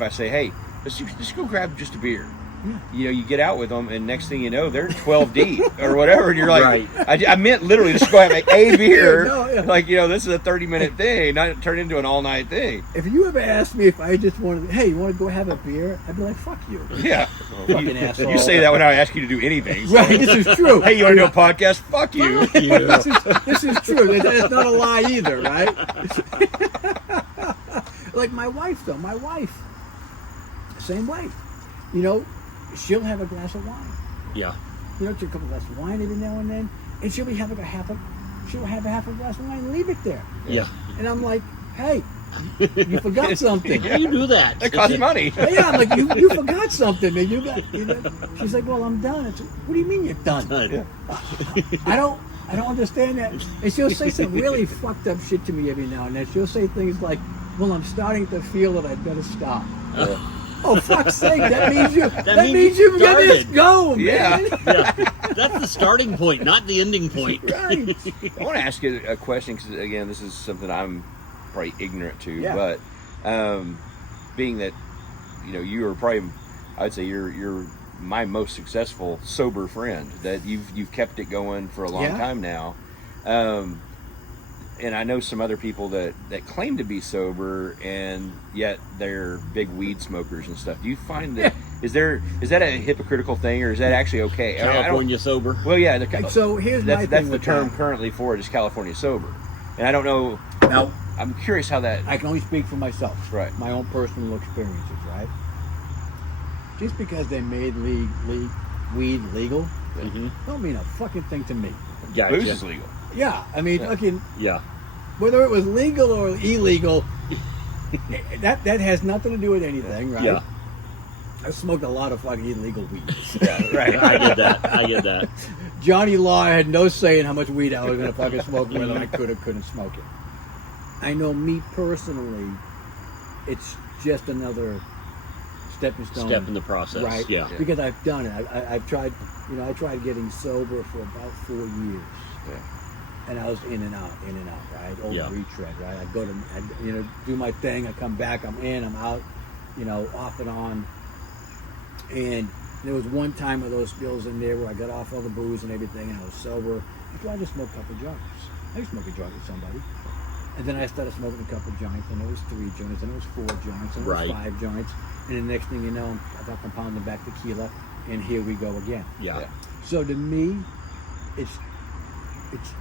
I say, "Hey, let's go grab just a beer," you get out with them, and next thing you know, they're 12 deep or whatever, and you're like, Right. I meant literally just go have a beer. No. This is a 30-minute thing, not turn into an all-night thing. If you ever asked me if I just wanted, "Hey, you want to go have a beer?" I'd be like, "Fuck you." Yeah. Fucking asshole. You say that when I ask you to do anything. So. Right, this is true. Hey, you want to do a podcast? Fuck you. This is true. It's not a lie either, right? Like my wife, though. My wife, same way. She'll have a glass of wine. Yeah. She'll have a couple glasses of wine every now and then, and she'll have a half a glass of wine and leave it there. Yeah. And I'm like, "Hey, you forgot something." How do you do that? That costs money. Yeah, I'm like, you forgot something, man. She's like, "Well, I'm done." It's, "What do you mean you're done?" Yeah. I don't understand that. And she'll say some really fucked up shit to me every now and then. She'll say things like, "Well, I'm starting to feel that I'd better stop." Oh, fuck's sake! That means you got this going, man. Yeah. That's the starting point, not the ending point. Right. I want to ask you a question because, again, this is something I'm probably ignorant to. Yeah. But being that, you are probably, I'd say you're my most successful sober friend. That you've kept it going for a long time now. And I know some other people that claim to be sober and yet they're big weed smokers and stuff. Do you find that is that a hypocritical thing, or is that actually okay? California sober. Well, yeah. So here's my thing that's the with term that. currently for it is California sober, and I don't know. Now, I'm curious how that. I can only speak for myself. Right. My own personal experiences, right? Just because they made weed legal, don't mean a fucking thing to me. Gotcha. Booze is legal. Yeah, I mean, fucking. Yeah. Whether it was legal or illegal, that has nothing to do with anything, right? Yeah. I've smoked a lot of fucking illegal weed. Yeah, right. I get that. Johnny Law had no say in how much weed I was going to fucking smoke, whether I could or couldn't smoke it. I know me personally, it's just another stepping stone. Step in the process. Right. Yeah. Because I've done it. I've tried. I tried getting sober for about 4 years. Yeah. And I was in and out, right? Old Yeah. retread, right? I go to, do my thing. I come back. I'm in. I'm out. Off and on. And there was one time of those spills in there where I got off all the booze and everything, and I was sober. I tried to smoke a couple joints. I used to smoke a joint with somebody. And then I started smoking a couple joints, and it was 3 joints, and it was 4 joints, and it was 5 joints. And the next thing you know, I'm fucking pounding back tequila, and here we go again. Yeah. So to me, it's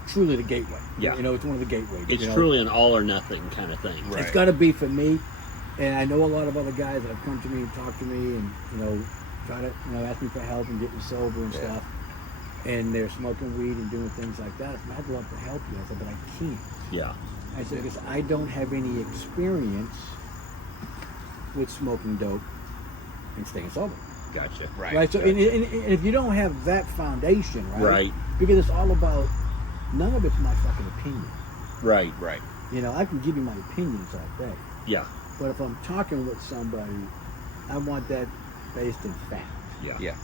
truly the gateway. Yeah. It's one of the gateways. It's truly an all or nothing kind of thing. Right. It's got to be for me. And I know a lot of other guys that have come to me and talked to me and, try to, ask me for help and get me sober and stuff. And they're smoking weed and doing things like that. I'd love to help you. I said, but I can't. Yeah. I said, because I don't have any experience with smoking dope and staying sober. Gotcha. Right. So, and if you don't have that foundation, right? Right. Because it's all about, none of it's my fucking opinion. Right. Right. I can give you my opinions all day. Yeah. But if I'm talking with somebody, I want that based in fact. Yeah. Yeah.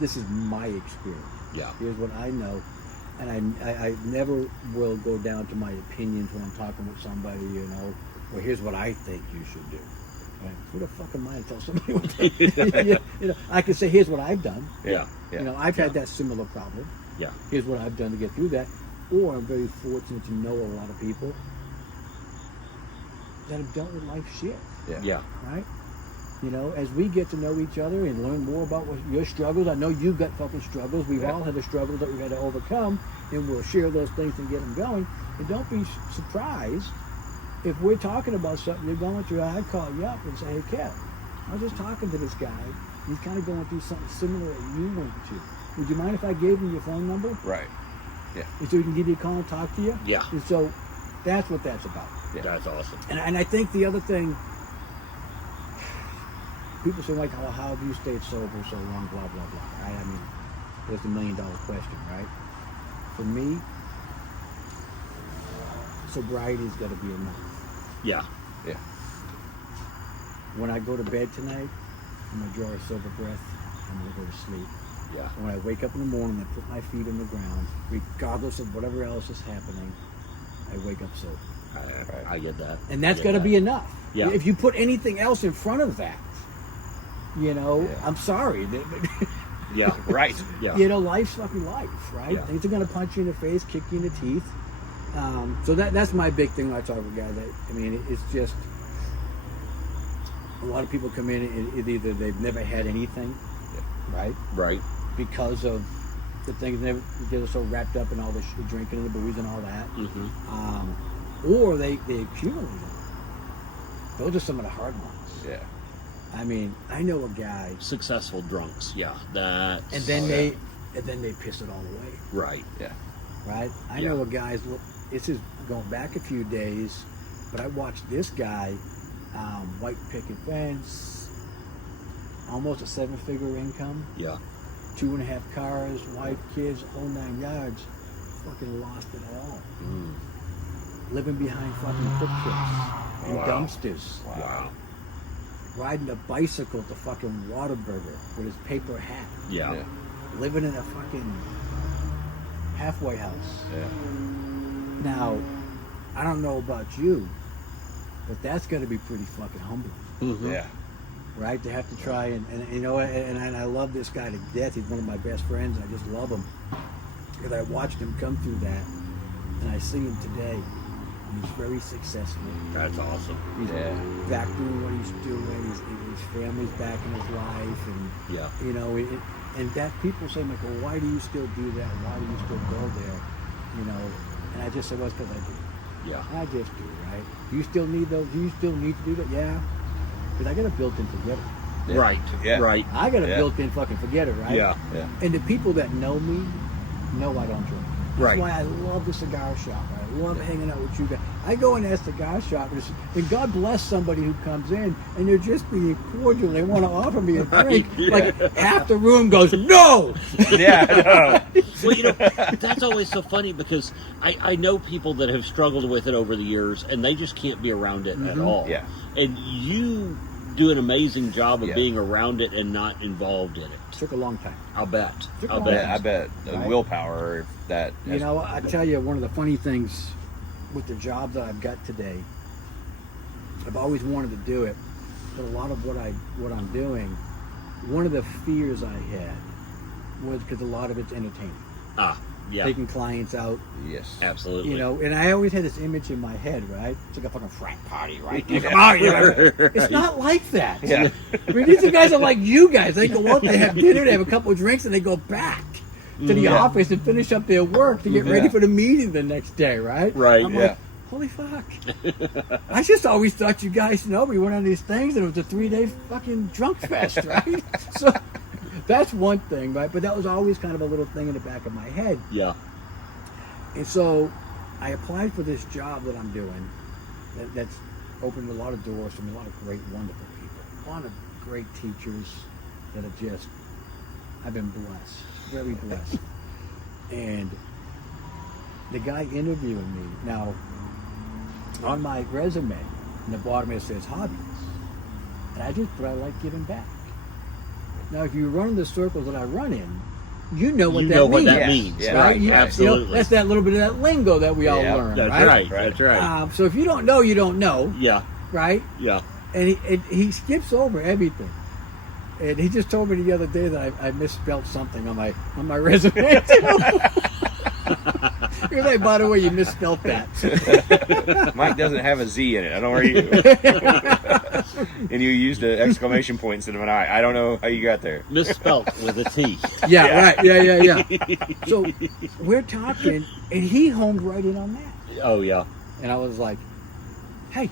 This is my experience. Yeah. Here's what I know. And I never will go down to my opinions when I'm talking with somebody, well, here's what I think you should do. Right? Who the fuck am I to tell somebody what they I can say, here's what I've done. Yeah. I've had that similar problem. Yeah. Here's what I've done to get through that. Or I'm very fortunate to know a lot of people that have dealt with life shit. Yeah. Right? As we get to know each other and learn more about your struggles, I know you've got fucking struggles. We've all had a struggle that we've had to overcome, and we'll share those things and get them going. And don't be surprised if we're talking about something you're going through. I'd call you up and say, hey, Kev, I was just talking to this guy. He's kind of going through something similar that you went to. Would you mind if I gave him your phone number? Right. Yeah. And so he can give you a call and talk to you? Yeah. And so that's what that's about. Yeah. That's awesome. And I think the other thing, people say, like, oh, how have you stayed sober so long, blah, blah, blah, right? I mean, there's the $1 million question, right? For me, sobriety's got to be enough. Yeah. Yeah. When I go to bed tonight, I'm going to draw a sober breath, I'm going to go to sleep. Yeah. When I wake up in the morning, I put my feet on the ground, regardless of whatever else is happening, I wake up sober. I get that. And that's got to be enough. Yeah. If you put anything else in front of that, I'm sorry. Yeah. Right. Yeah. Life's fucking life, right? Yeah. Things are going to punch you in the face, kick you in the teeth. So that's my big thing when I talk with guys. It's just a lot of people come in and either they've never had anything, right? Right. Because of the things they're so wrapped up in all the drinking and the booze and all that. Mm-hmm. Or they accumulate them. Those are some of the hard ones. Yeah. I know a guy. Successful drunks. Yeah. That. And then they piss it all away. Right. Yeah. Right? I know a guy's. This is going back a few days, but I watched this guy, white picket fence, almost a 7-figure income. Yeah. 2.5 cars, wife, kids, whole 9 yards. Fucking lost it all. Mm. Living behind fucking quick trips and Wow. dumpsters. Wow. Riding a bicycle to fucking Whataburger with his paper hat. Yeah. Yeah. Living in a fucking halfway house. Yeah. Now, I don't know about you, but that's going to be pretty fucking humbling, Mm-hmm. Yeah. right? To have to try and I love this guy to death. He's one of my best friends. I just love him. Because I watched him come through that, and I see him today. And he's very successful. That's awesome. He's Yeah. back doing what he's doing. His family's back in his life, and Yeah. and that people say, like, well, why do you still do that? Why do you still go there? And I just said, well, it's because I do. Yeah. I just do, right? Do you still need those? Do you still need to do that? Yeah. Because I got a built-in forgetter. Yeah. Right. Yeah. Right. I got a Yeah. built-in fucking forgetter, right? Yeah. Yeah. And the people that know me know I don't drink. That's Right. why I love the cigar shop. I love hanging out with you guys. I go in that cigar shop, and God bless somebody who comes in, and they're just being cordial. They want to offer me a drink. Yeah. Like, half the room goes, no! Yeah. I know. Well, that's always so funny because I know people that have struggled with it over the years, and they just can't be around it at all. Yeah. And you do an amazing job of Yeah. being around it and not involved in it. Took a long time. I'll bet. Took a I'll long bet. I bet the Right. willpower if that. You know, I tell you, one of the funny things with the job that I've got today, I've always wanted to do it, but a lot of what I'm doing, one of the fears I had was because a lot of it's entertaining, Yeah, taking clients out, Yes. absolutely. you know, and I always had this image in my head, right? It's like a fucking frat party, right? You come out, it's not like that. Yeah. I mean, these guys are like you guys. They go out, they have dinner, they have a couple of drinks, and they go back to the Yeah. office and finish up their work to get ready for the meeting the next day, right? Right, I'm yeah. like, holy fuck. I just always thought you guys, we went on these things and it was a 3-day fucking drunk fest, right? So that's one thing, right? But that was always kind of a little thing in the back of my head. Yeah. And so I applied for this job that I'm doing that's opened a lot of doors for me, a lot of great, wonderful people, a lot of great teachers that have just, I've been blessed, very blessed. And the guy interviewing me, now on my resume, in the bottom it says hobbies. And I just put I like giving back. Now if you run in the circles that I run in, you know what You that know means. what that Yes. means. Yeah. Right. You know, Absolutely. that's that little bit of that lingo that we all Yeah. learn, That's right? right. Right. That's right. So if you don't know, you don't know, Yeah. right? Yeah. And he skips over everything. And he just told me the other day that I misspelled something on my resume. He was like, by the way, you misspelled that. Mike doesn't have a Z in it. I don't know where you. And you used an exclamation point instead of an I. I don't know how you got there. Misspelt with a T. Yeah, right. Yeah. So we're talking, and he homed right in on that. Oh yeah. And I was like, hey.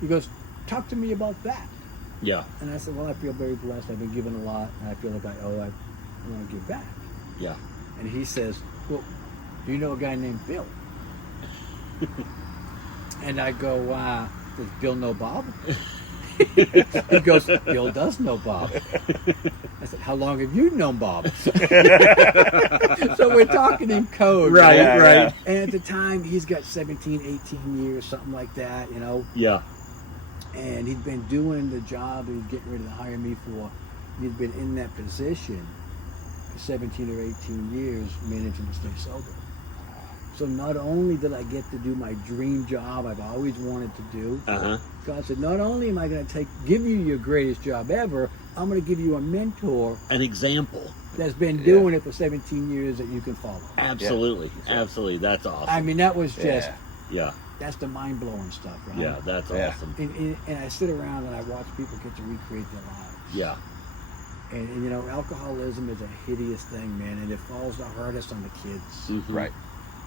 He goes, talk to me about that. Yeah. And I said, well, I feel very blessed. I've been given a lot, and I feel like I want to give back. Yeah. And he says, well, do you know a guy named Bill? And I go, does Bill know Bob? He goes, Bill does know Bob. I said, how long have you known Bob? So we're talking in code. Right. Yeah, right. yeah. And at the time, he's got 17, 18 years, something like that, Yeah. And he'd been doing the job he was getting ready to hire me for. He'd been in that position for 17 or 18 years, managing to stay sober. So not only did I get to do my dream job I've always wanted to do, God said, not only am I going to give you your greatest job ever, I'm going to give you a mentor An example. that's been doing it for 17 years that you can follow. Absolutely. Absolutely. That's awesome. I mean, that was just, Yeah. that's the mind-blowing stuff, right? Yeah. That's Yeah. awesome. And I sit around and I watch people get to recreate their lives. Yeah. And alcoholism is a hideous thing, man, and it falls the hardest on the kids. Mhm. Right.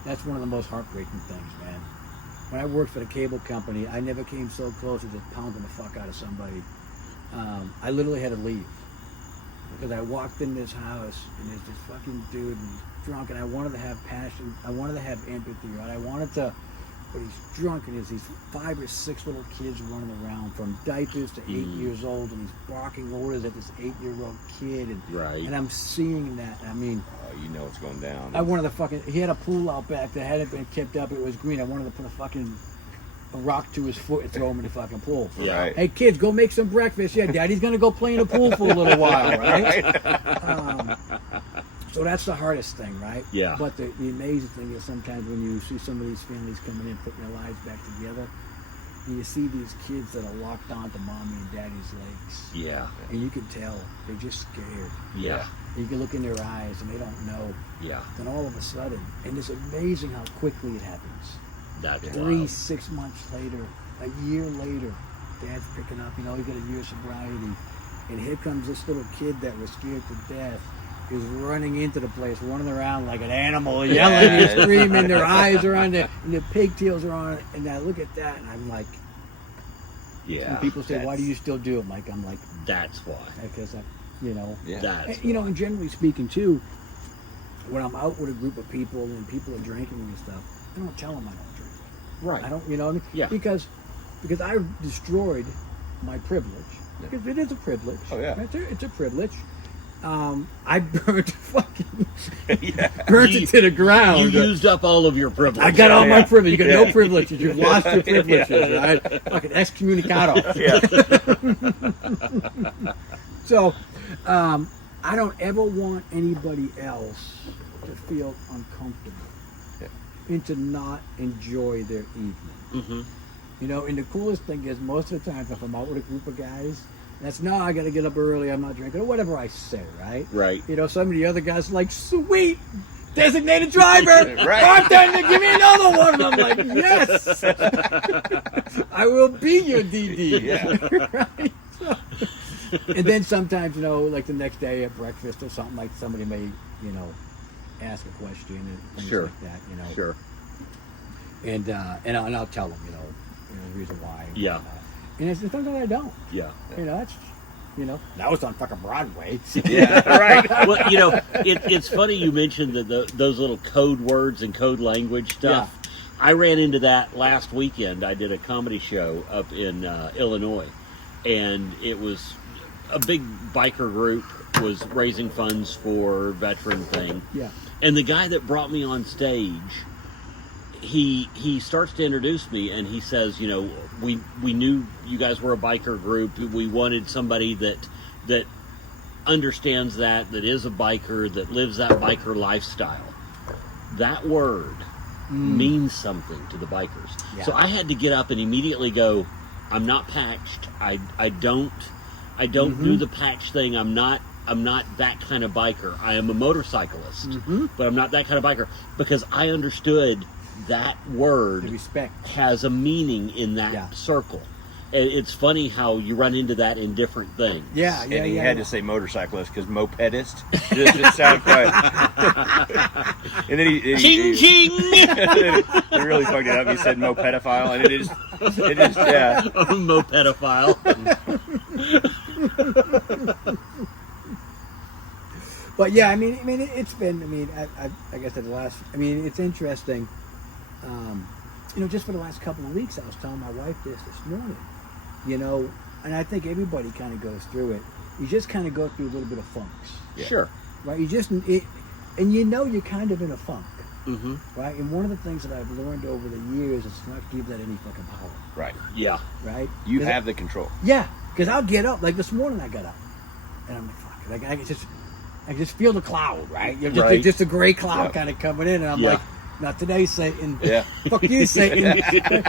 That's one of the most heartbreaking things, man. When I worked for the cable company, I never came so close to just pounding the fuck out of somebody. I literally had to leave because I walked in this house and there's this fucking dude and he's drunk, and I wanted to have passion. I wanted to have empathy, right? I wanted to, but he's drunk and there's these 5 or 6 little kids running around from diapers to 8 years old, and he's barking orders at this 8-year-old kid, and Right. and I'm seeing that. I mean, Oh, you know what's going down. I wanted to he had a pool out back that hadn't been kept up. It was green. I wanted to put a rock to his foot and throw him in the fucking pool. Yeah. Right. Hey kids, go make some breakfast. Yeah, Daddy's gonna go play in the pool for a little while, right? So that's the hardest thing, right? Yeah. But the amazing thing is sometimes when you see some of these families coming in, putting their lives back together, and you see these kids that are locked onto mommy and daddy's legs, Yeah. and you can tell they're just scared. Yeah. You can look in their eyes and they don't know. Yeah. Then all of a sudden, and it's amazing how quickly it happens. That's 3, wild. 6 months later, a year later, Dad's picking up, he got a year of sobriety. And here comes this little kid that was scared to death, is running into the place, running around like an animal, yelling and screaming, their eyes are on there, and their pigtails are on, and I look at that, and I'm like, Yeah. and people say, why do you still do it, Mike? I'm like, That's why. because Yeah. That's and generally speaking too, when I'm out with a group of people and people are drinking and stuff, I don't tell them I don't drink. right. I don't, what I mean? Yeah. Because I've destroyed my privilege. Yeah. Because it is a privilege. Oh, yeah. It's a privilege. I burnt fucking Yeah. burnt it to the ground. You used up all of your privilege. I got all my Yeah. privilege. You got Yeah. no privileges. You've lost your privileges, Yeah. right? Fucking excommunicado. Yeah. So, I don't ever want anybody else to feel uncomfortable and to not enjoy their evening. Mm-hmm. You know, and the coolest thing is most of the time if I'm out with a group of guys, that's no, I got to get up early, I'm not drinking, or whatever I say, right? Right. You know, some of the other guys are like, sweet, designated driver, Right. bartender, give me another one. And I'm like, yes, I will be your DD. Yeah. Right? So, and then sometimes, you know, like the next day at breakfast or something, like somebody may, you know, ask a question and things Sure. like that, you know. Sure. And I'll tell them, you know, the reason why. and Yeah. whatnot. And it's sometimes I don't. Yeah. You know, that's, you know, that was on fucking Broadway. Yeah. Right. Well, you know, it's funny you mentioned those little code words and code language stuff. Yeah. I ran into that last weekend. I did a comedy show up in Illinois, and it was a big biker group was raising funds for veteran thing. Yeah. And the guy that brought me on stage, he starts to introduce me, and he says, you know, we knew you guys were a biker group. We wanted somebody that understands that is a biker, that lives that biker lifestyle. That word means something to the bikers. Yeah. So I had to get up and immediately go, I'm not patched. I don't do the patch thing. I'm not that kind of biker. I am a motorcyclist, but I'm not that kind of biker, because I understood that word The respect. has a meaning in that Yeah. circle. And it's funny how you run into that in different things. Yeah, yeah, And he yeah. had to say motorcyclist because mopedist didn't sound quite. And then he Ching ching! he really fucked it up. He said mopedophile, and it is yeah. I'm a mopedophile. But yeah, I mean, it's been. I mean, like I said, it's interesting. You know, just for the last couple of weeks, I was telling my wife this morning. You know, and I think everybody kind of goes through it. You just kind of go through a little bit of funks, Yeah. Sure. right? And you know you're kind of in a funk, Mm-hmm. right? And one of the things that I've learned over the years is to not give that any fucking power, Right. Yeah. right? You 'Cause have the control. Yeah, because I'll get up. Like this morning, I got up, and I'm like, fuck. Like I just feel the cloud, right? You know, Right. just a gray cloud Yeah. kind of coming in, and I'm Yeah. like, not today, Satan. Yeah. Fuck you, Satan.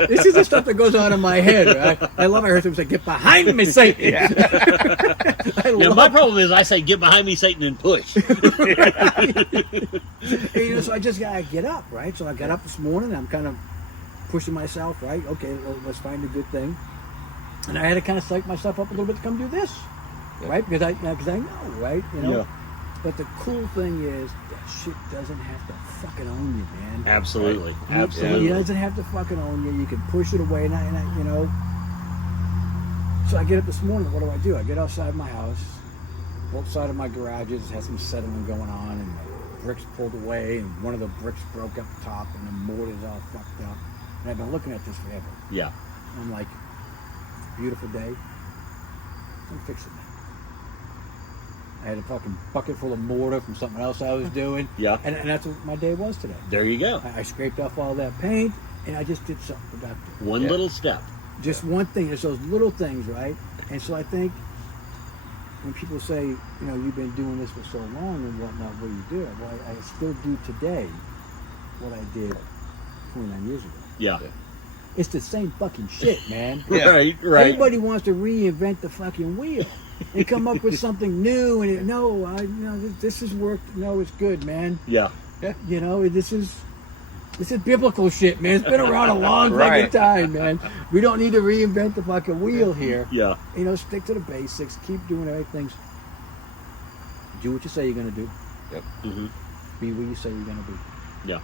This is the stuff that goes on in my head, right? I love. I heard someone say, "Get behind me, Satan." Yeah. Now, my problem is I say, get behind me, Satan, and push. And, you know, so I just gotta get up, right? So I got up this morning. I'm kind of pushing myself, right? Okay, well, let's find a good thing. And I had to kind of psych myself up a little bit to come do this, Yeah. right? Because I know, right? You know. Yeah. But the cool thing is that shit doesn't have to fucking own you, man. Absolutely. It Absolutely. doesn't have to fucking own you. You can push it away, and I, you know. So I get up this morning. What do? I get outside my house. Both sides of my garages has some settling going on, and the bricks pulled away, and one of the bricks broke up the top, and the mortar's all fucked up. And I've been looking at this forever. Yeah. And I'm like, beautiful day. I'm fixing that. I had a fucking bucket full of mortar from something else I was doing. Yeah. And that's what my day was today. There you go. I scraped off all that paint, and I just did something productive. One Yeah. little step. Just one thing. It's those little things, right? And so I think when people say, you know, you've been doing this for so long and whatnot, what do you do? Well, I still do today what I did 29 years ago. Yeah. It's the same fucking shit, man. Yeah. Right. Everybody wants to reinvent the fucking wheel and come up with something new. And this has worked. No, it's good, man. Yeah. You know, this is biblical shit, man. It's been around a long Right. fucking time, man. We don't need to reinvent the fucking wheel here. Yeah. You know, stick to the basics. Keep doing everything. Do what you say you're gonna do. Mm-hmm. Be what you say you're gonna be. Yeah.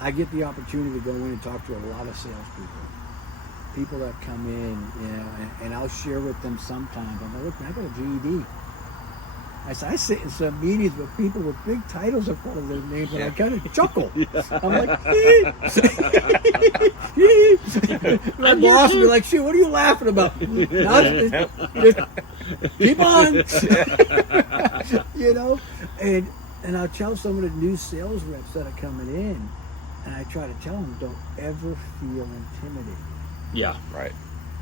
I get the opportunity to go in and talk to a lot of salespeople. People that come in, you know, and I'll share with them sometimes. I'm like, look, man, I got a GED. I sit in some meetings with people with big titles in front of their names, and I kind of chuckle. I'm like, my boss would be like, "Shit, what are you laughing about?" Nothing. Just keep on. You know, and I'll tell some of the new sales reps that are coming in, and I try to tell them, don't ever feel intimidated. Yeah. Right.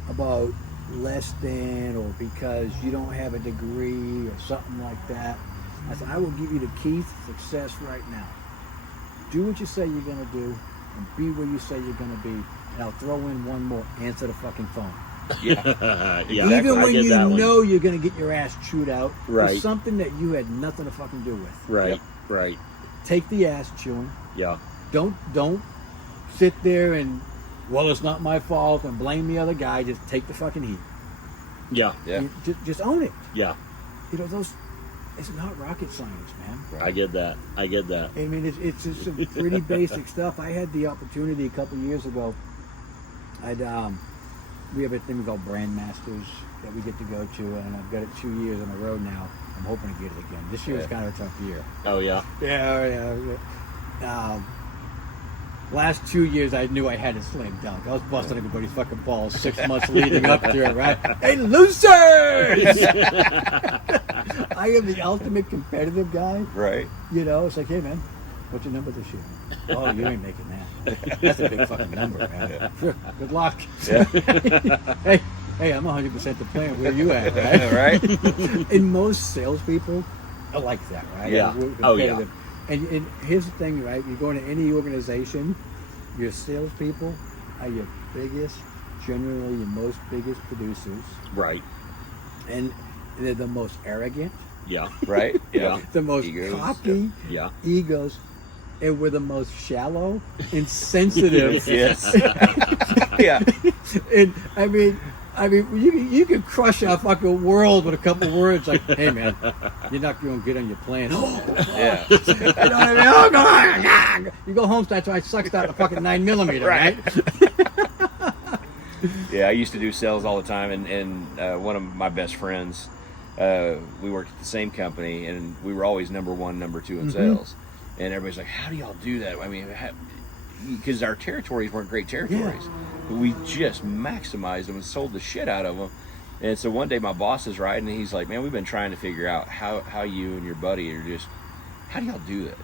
About less than, or because you don't have a degree or something like that. I said, I will give you the key to success right now. Do what you say you're going to do, and be where you say you're going to be. And I'll throw in one more: answer the fucking phone. Yeah. Even when you that know you're going to get your ass chewed out for Right. something that you had nothing to fucking do with. Right. Yep. Right. Take the ass chewing. Yeah. Don't sit there and, well, it's not my fault, and blame the other guy. Just take the fucking heat. Yeah. Yeah. Just own it. Yeah. You know, it's not rocket science, man. Right. I get that. I mean, it's just some pretty basic stuff. I had the opportunity a couple years ago. We have a thing called Brand Masters that we get to go to, and I've got it 2 years in a row now. I'm hoping to get it again. This year was kind of a tough year. Oh yeah. Yeah. Last 2 years, I knew I had it slammed dunk. I was busting everybody's fucking balls 6 months leading up to it, right? Hey, losers! I am the ultimate competitive guy. Right. You know, it's like, hey, man, what's your number this year? Oh, you ain't making that. That's a big fucking number, man. Yeah. Sure, good luck. Yeah. hey, I'm 100% the plan. Where you at, right? Right. And most salespeople are like that, right? Yeah. We're Oh, yeah. competitive. And here's the thing, right? You go into any organization, your salespeople are your biggest, generally your most biggest producers, Right. and they're the most arrogant, Yeah. Right. Yeah. the most Egos, cocky, Yeah. egos, and we're the most shallow and sensitive. Yes. Yeah. And I mean, you can crush our fucking world with a couple words like, "Hey, man, you're not doing good on your plan." Yeah. You know what I mean? Oh, God. You go home, start trying to suck out the fucking 9mm, right? Yeah, I used to do sales all the time, and one of my best friends, we worked at the same company, and we were always number one, number two in sales. And everybody's like, "How do y'all do that?" I mean, because our territories weren't great territories. But we just maximized them and sold the shit out of them. And so one day my boss is riding, and he's like, "Man, we've been trying to figure out how you and your buddy are just, how do y'all do that?"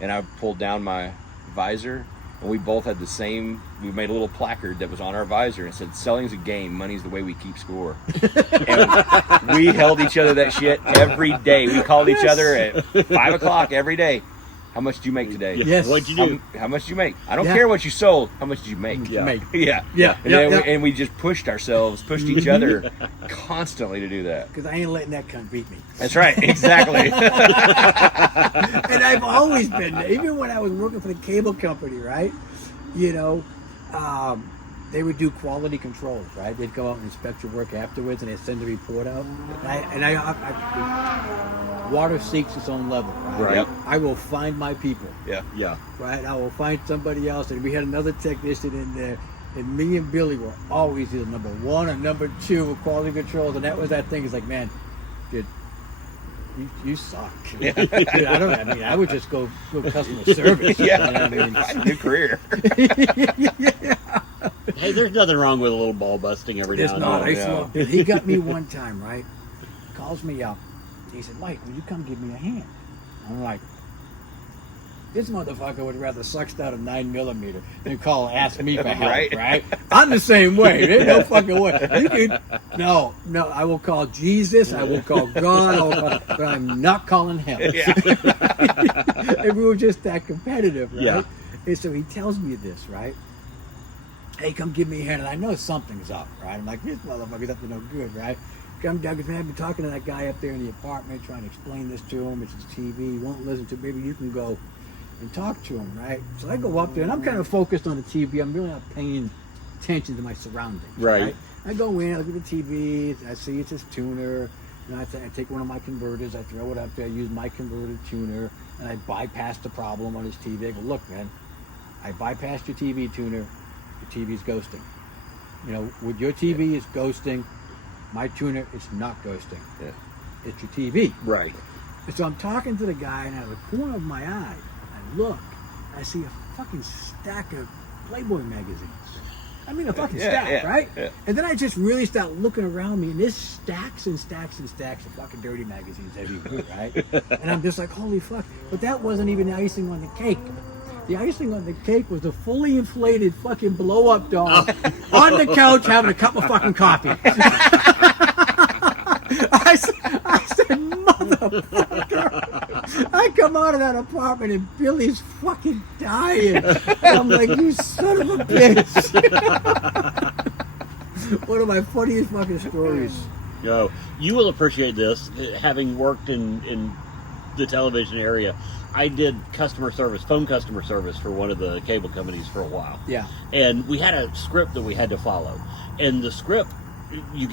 And I pulled down my visor, and we both had the same, we made a little placard that was on our visor and said, "Selling's a game, money's the way we keep score." And we held each other that shit every day. We called each other at 5 o'clock every day. "How much did you make today?" Yes. What'd you do? How much did you make? I don't care what you sold. How much did you make? Yeah. Yeah. Yeah. And, then we just pushed each other constantly to do that. Because I ain't letting that cunt beat me. That's right. Exactly. And I've always been there. Even when I was working for the cable company, right? You know, they would do quality controls, right? They'd go out and inspect your work afterwards, and they'd send a report out. And I water seeks its own level, right? Right. Yep. I will find my people, Yeah. Yeah. right? I will find somebody else. And we had another technician in there, and me and Billy were always either number one or number two with quality controls. And that was that thing. It's like, man, dude, you suck. Yeah. Dude, I would just go customer service. Yeah. You know what I mean? Find a new career. Hey, there's nothing wrong with a little ball busting every There's now and not. then. no. Dude, he got me one time, right? Calls me up. He said, "Mike, will you come give me a hand?" I'm like, this motherfucker would rather suck out a 9mm than ask me for help, Right. right? I'm the same way. There's no fucking way. You can, no, I will call Jesus. I will call God. But I'm not calling him. Yeah. And we were just that competitive, right? Yeah. And so he tells me this, right? "Hey, come give me a hand." And I know something's up, right? I'm like, this motherfucker's up to no good, right? Come down, because I've been talking to that guy up there in the apartment, trying to explain this to him. It's his TV. He won't listen to it. Maybe you can go and talk to him, right? So I go up there, and I'm kind of focused on the TV. I'm really not paying attention to my surroundings, Right. I go in, I look at the TV. I see it's his tuner. And I take one of my converters, I throw it up there, I use my converter tuner, and I bypass the problem on his TV. I go, "Look, man, I bypassed your TV tuner. Your TV's ghosting. You know, with your TV, it's ghosting. My tuner, it's not ghosting. Yeah. It's your TV." Right. So I'm talking to the guy, and out of the corner of my eye, I look, I see a fucking stack of Playboy magazines. I mean, a fucking stack, right? Yeah. And then I just really start looking around me, and there's stacks and stacks and stacks of fucking dirty magazines everywhere, right? And I'm just like, holy fuck. But that wasn't even the icing on the cake. The icing on the cake was a fully inflated fucking blow-up doll on the couch having a cup of fucking coffee. I said, motherfucker. I come out of that apartment and Billy's fucking dying. And I'm like, you son of a bitch. One of my funniest fucking stories. Yo, you will appreciate this, having worked in the television area. I did customer service, phone customer service for one of the cable companies for a while. Yeah. And we had a script that we had to follow. And the script, you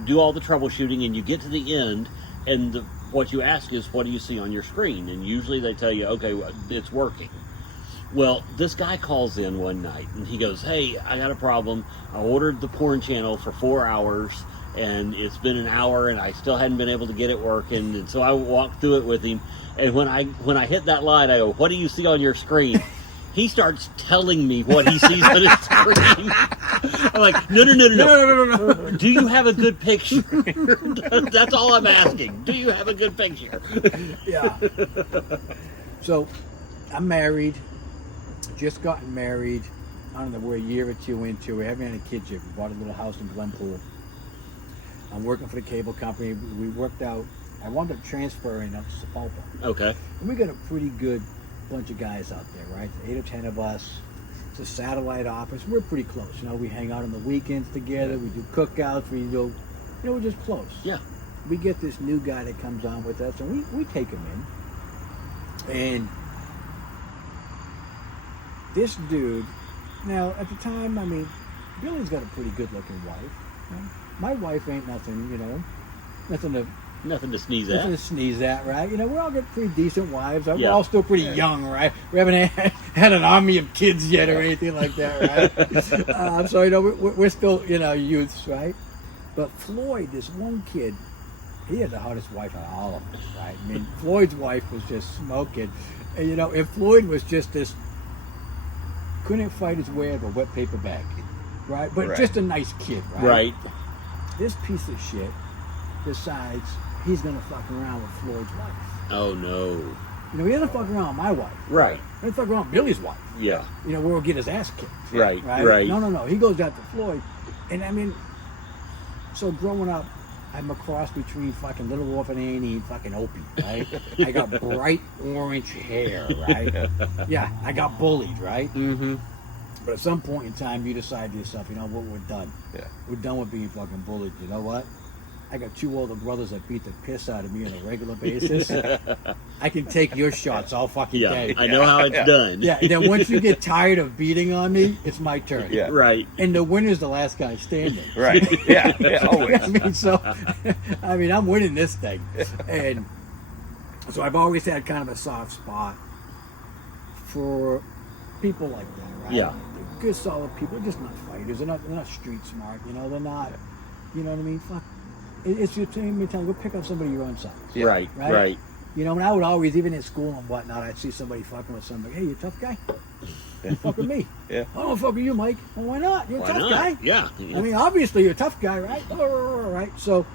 do all the troubleshooting and you get to the end, and what you ask is, what do you see on your screen? And usually they tell you, okay, it's working. Well, this guy calls in one night and he goes, hey, I got a problem. I ordered the porn channel for 4 hours and it's been an hour and I still hadn't been able to get it working. And so I walked through it with him. And when I hit that line, I go, what do you see on your screen? He starts telling me what he sees on his screen. I'm like, no. Do you have a good picture? That's all I'm asking. Do you have a good picture? Yeah. So, I'm married. Just gotten married. I don't know, we're a year or two into it. We haven't had any kids yet. We bought a little house in Glenpool. I'm working for the cable company. We worked out. I wound up transferring up to Sepulpa. Okay. And we got a pretty good bunch of guys out there, right? 8 or 10 of us. It's a satellite office. We're pretty close. You know, we hang out on the weekends together. We do cookouts. We do, we're just close. Yeah. We get this new guy that comes on with us, and we take him in. And this dude, now at the time, I mean, Billy's got a pretty good-looking wife. Right? My wife ain't nothing, Nothing to sneeze nothing at. to sneeze at, right? We all got pretty decent wives. We're Yeah. all still pretty young, right? We haven't had an army of kids yet or anything like that, right? So, we're still, youths, right? But Floyd, this one kid, he had the hottest wife out of all of us, right? I mean, Floyd's wife was just smoking. And, if Floyd was just this, couldn't fight his way out of a wet paper bag, right? But just a nice kid, right? Right. This piece of shit decides he's gonna fuck around with Floyd's wife. Oh no. He doesn't fuck around with my wife. Right. He doesn't fuck around with Billy's wife. Yeah. Where we'll get his ass kicked. Right. No. He goes after Floyd. And I mean, so growing up, I'm a cross between fucking Little Orphan Annie and fucking Opie, right? I got bright orange hair, right? Yeah, I got bullied, right? Mm-hmm. But at some point in time, you decide to yourself, what, we're done. Yeah. We're done with being fucking bullied. You know what? I got 2 older brothers that beat the piss out of me on a regular basis. I can take your shots all fucking day. I know how it's done. Yeah, and then once you get tired of beating on me, it's my turn. Yeah. Right. And the winner's the last guy standing. Right. Yeah. Always. I'm winning this thing. And so I've always had kind of a soft spot for people like that, right? Yeah. They're good, solid people. They're just not fighters. They're not street smart. They're not, you know what I mean? Fuck. It's your time. Go pick up somebody your own size. Yeah. Right. And I would always, even in school and whatnot, I'd see somebody fucking with somebody. Hey, you a tough guy? You fuck with me. Yeah. I don't fuck with you, Mike. Well, why not? You're a tough guy. Yeah. I mean, obviously you're a tough guy, right? Right. So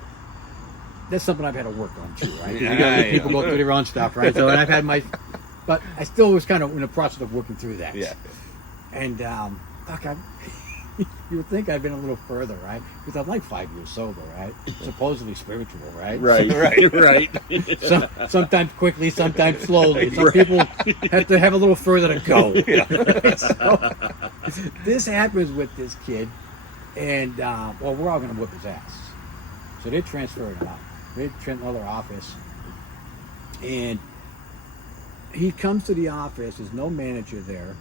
that's something I've had to work on too, right? Yeah, People go through their own stuff, right? So, and I've had but I still was kind of in the process of working through that. Yeah. And you would think I'd been a little further, right? Because I'm like 5 years sober, right? Supposedly spiritual, right? Right. Sometimes quickly, sometimes slowly. Some people have to have a little further to go. So, this happens with this kid, and we're all going to whip his ass. So they transferred him out. They transferred to another office, and he comes to the office. There's no manager there,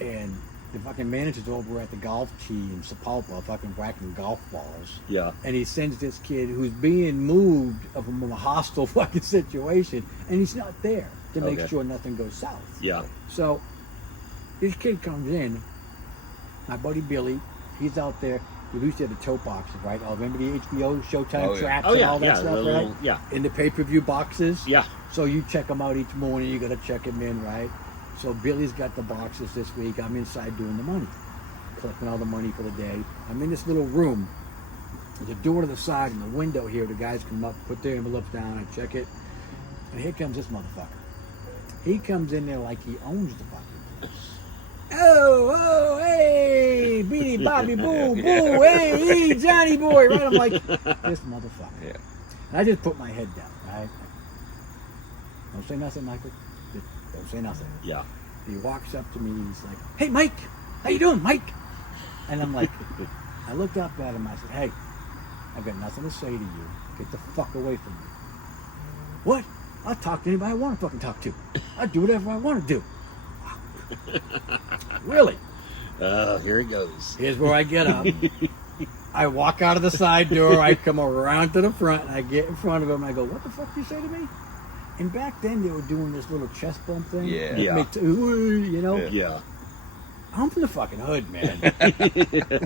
and the fucking manager's over at the golf tee in Sepulpa, fucking whacking golf balls. Yeah. And he sends this kid who's being moved from a hostile fucking situation, and he's not there to make sure nothing goes south. Yeah. So this kid comes in, my buddy Billy, he's out there, We used to have the tote boxes, right? Oh, remember the HBO Showtime Oh, yeah. traps Oh, and yeah, all that yeah, stuff, the right? little- yeah. In the pay-per-view boxes. Yeah. So you check them out each morning. You got to check them in, right? So Billy's got the boxes this week. I'm inside doing the money, collecting all the money for the day. I'm in this little room. There's a door to the side and the window here. The guys come up, put their envelopes down, I check it. And here comes this motherfucker. He comes in there like he owns the fucking place. Oh, hey, Beanie, Bobby, Boo, Boo, hey, Johnny boy, right? I'm like, this motherfucker. Yeah. And I just put my head down, right? Don't say nothing, Michael. Just don't say nothing. Yeah. He walks up to me, he's like, hey, Mike, how you doing, Mike? And I'm like, I looked up at him, I said, hey, I've got nothing to say to you. Get the fuck away from me. What? I'll talk to anybody I want to fucking talk to. I'll do whatever I want to do. Really? Oh, here it goes. Here's where I get up. I walk out of the side door. I come around to the front. And I get in front of him. And I go, what the fuck did you say to me? And back then they were doing this little chest bump thing. Yeah. Yeah. You know? Yeah. I'm from the fucking hood, man.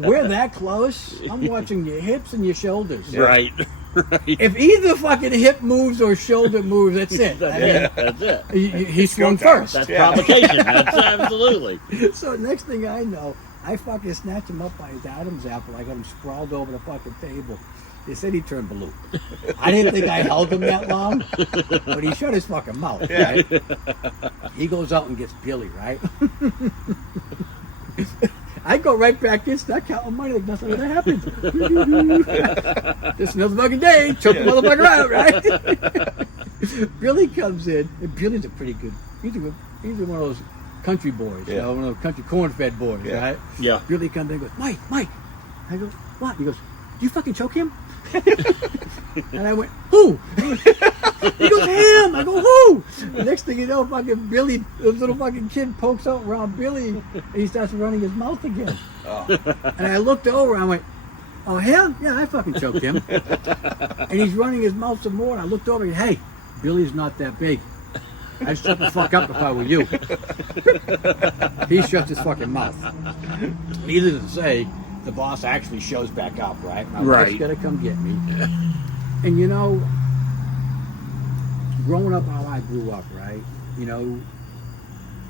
We're that close. I'm watching your hips and your shoulders. Right. Right. If either fucking hip moves or shoulder moves, that's it. I mean, That's it. he swung first. That's provocation. That's absolutely. So next thing I know, I fucking snatch him up by his Adam's apple. I got him sprawled over the fucking table. They said he turned blue. I didn't think I held him that long, but he shut his fucking mouth. Right? He goes out and gets Billy, right? I go right back in, start counting money like nothing ever happened. Just another fucking day, choke the motherfucker out, right? Billy comes in, and Billy's a pretty good. He's one of those country boys, you know, one of those country corn-fed boys, right? Yeah. Billy comes in and goes, Mike. I go, what? He goes, you fucking choke him? And I went, who? He goes, him. I go, who? The next thing you know, fucking Billy, this little fucking kid pokes out around Billy, and he starts running his mouth again. Oh. And I looked over, and I went, oh, him? Yeah, I fucking choked him. And he's running his mouth some more, and I looked over, and hey, Billy's not that big. I'd shut the fuck up if I were you. He shuts his fucking mouth. Needless to say, the boss actually shows back up, right? My wife's got to come get me. And you know, growing up how I grew up, right? You know,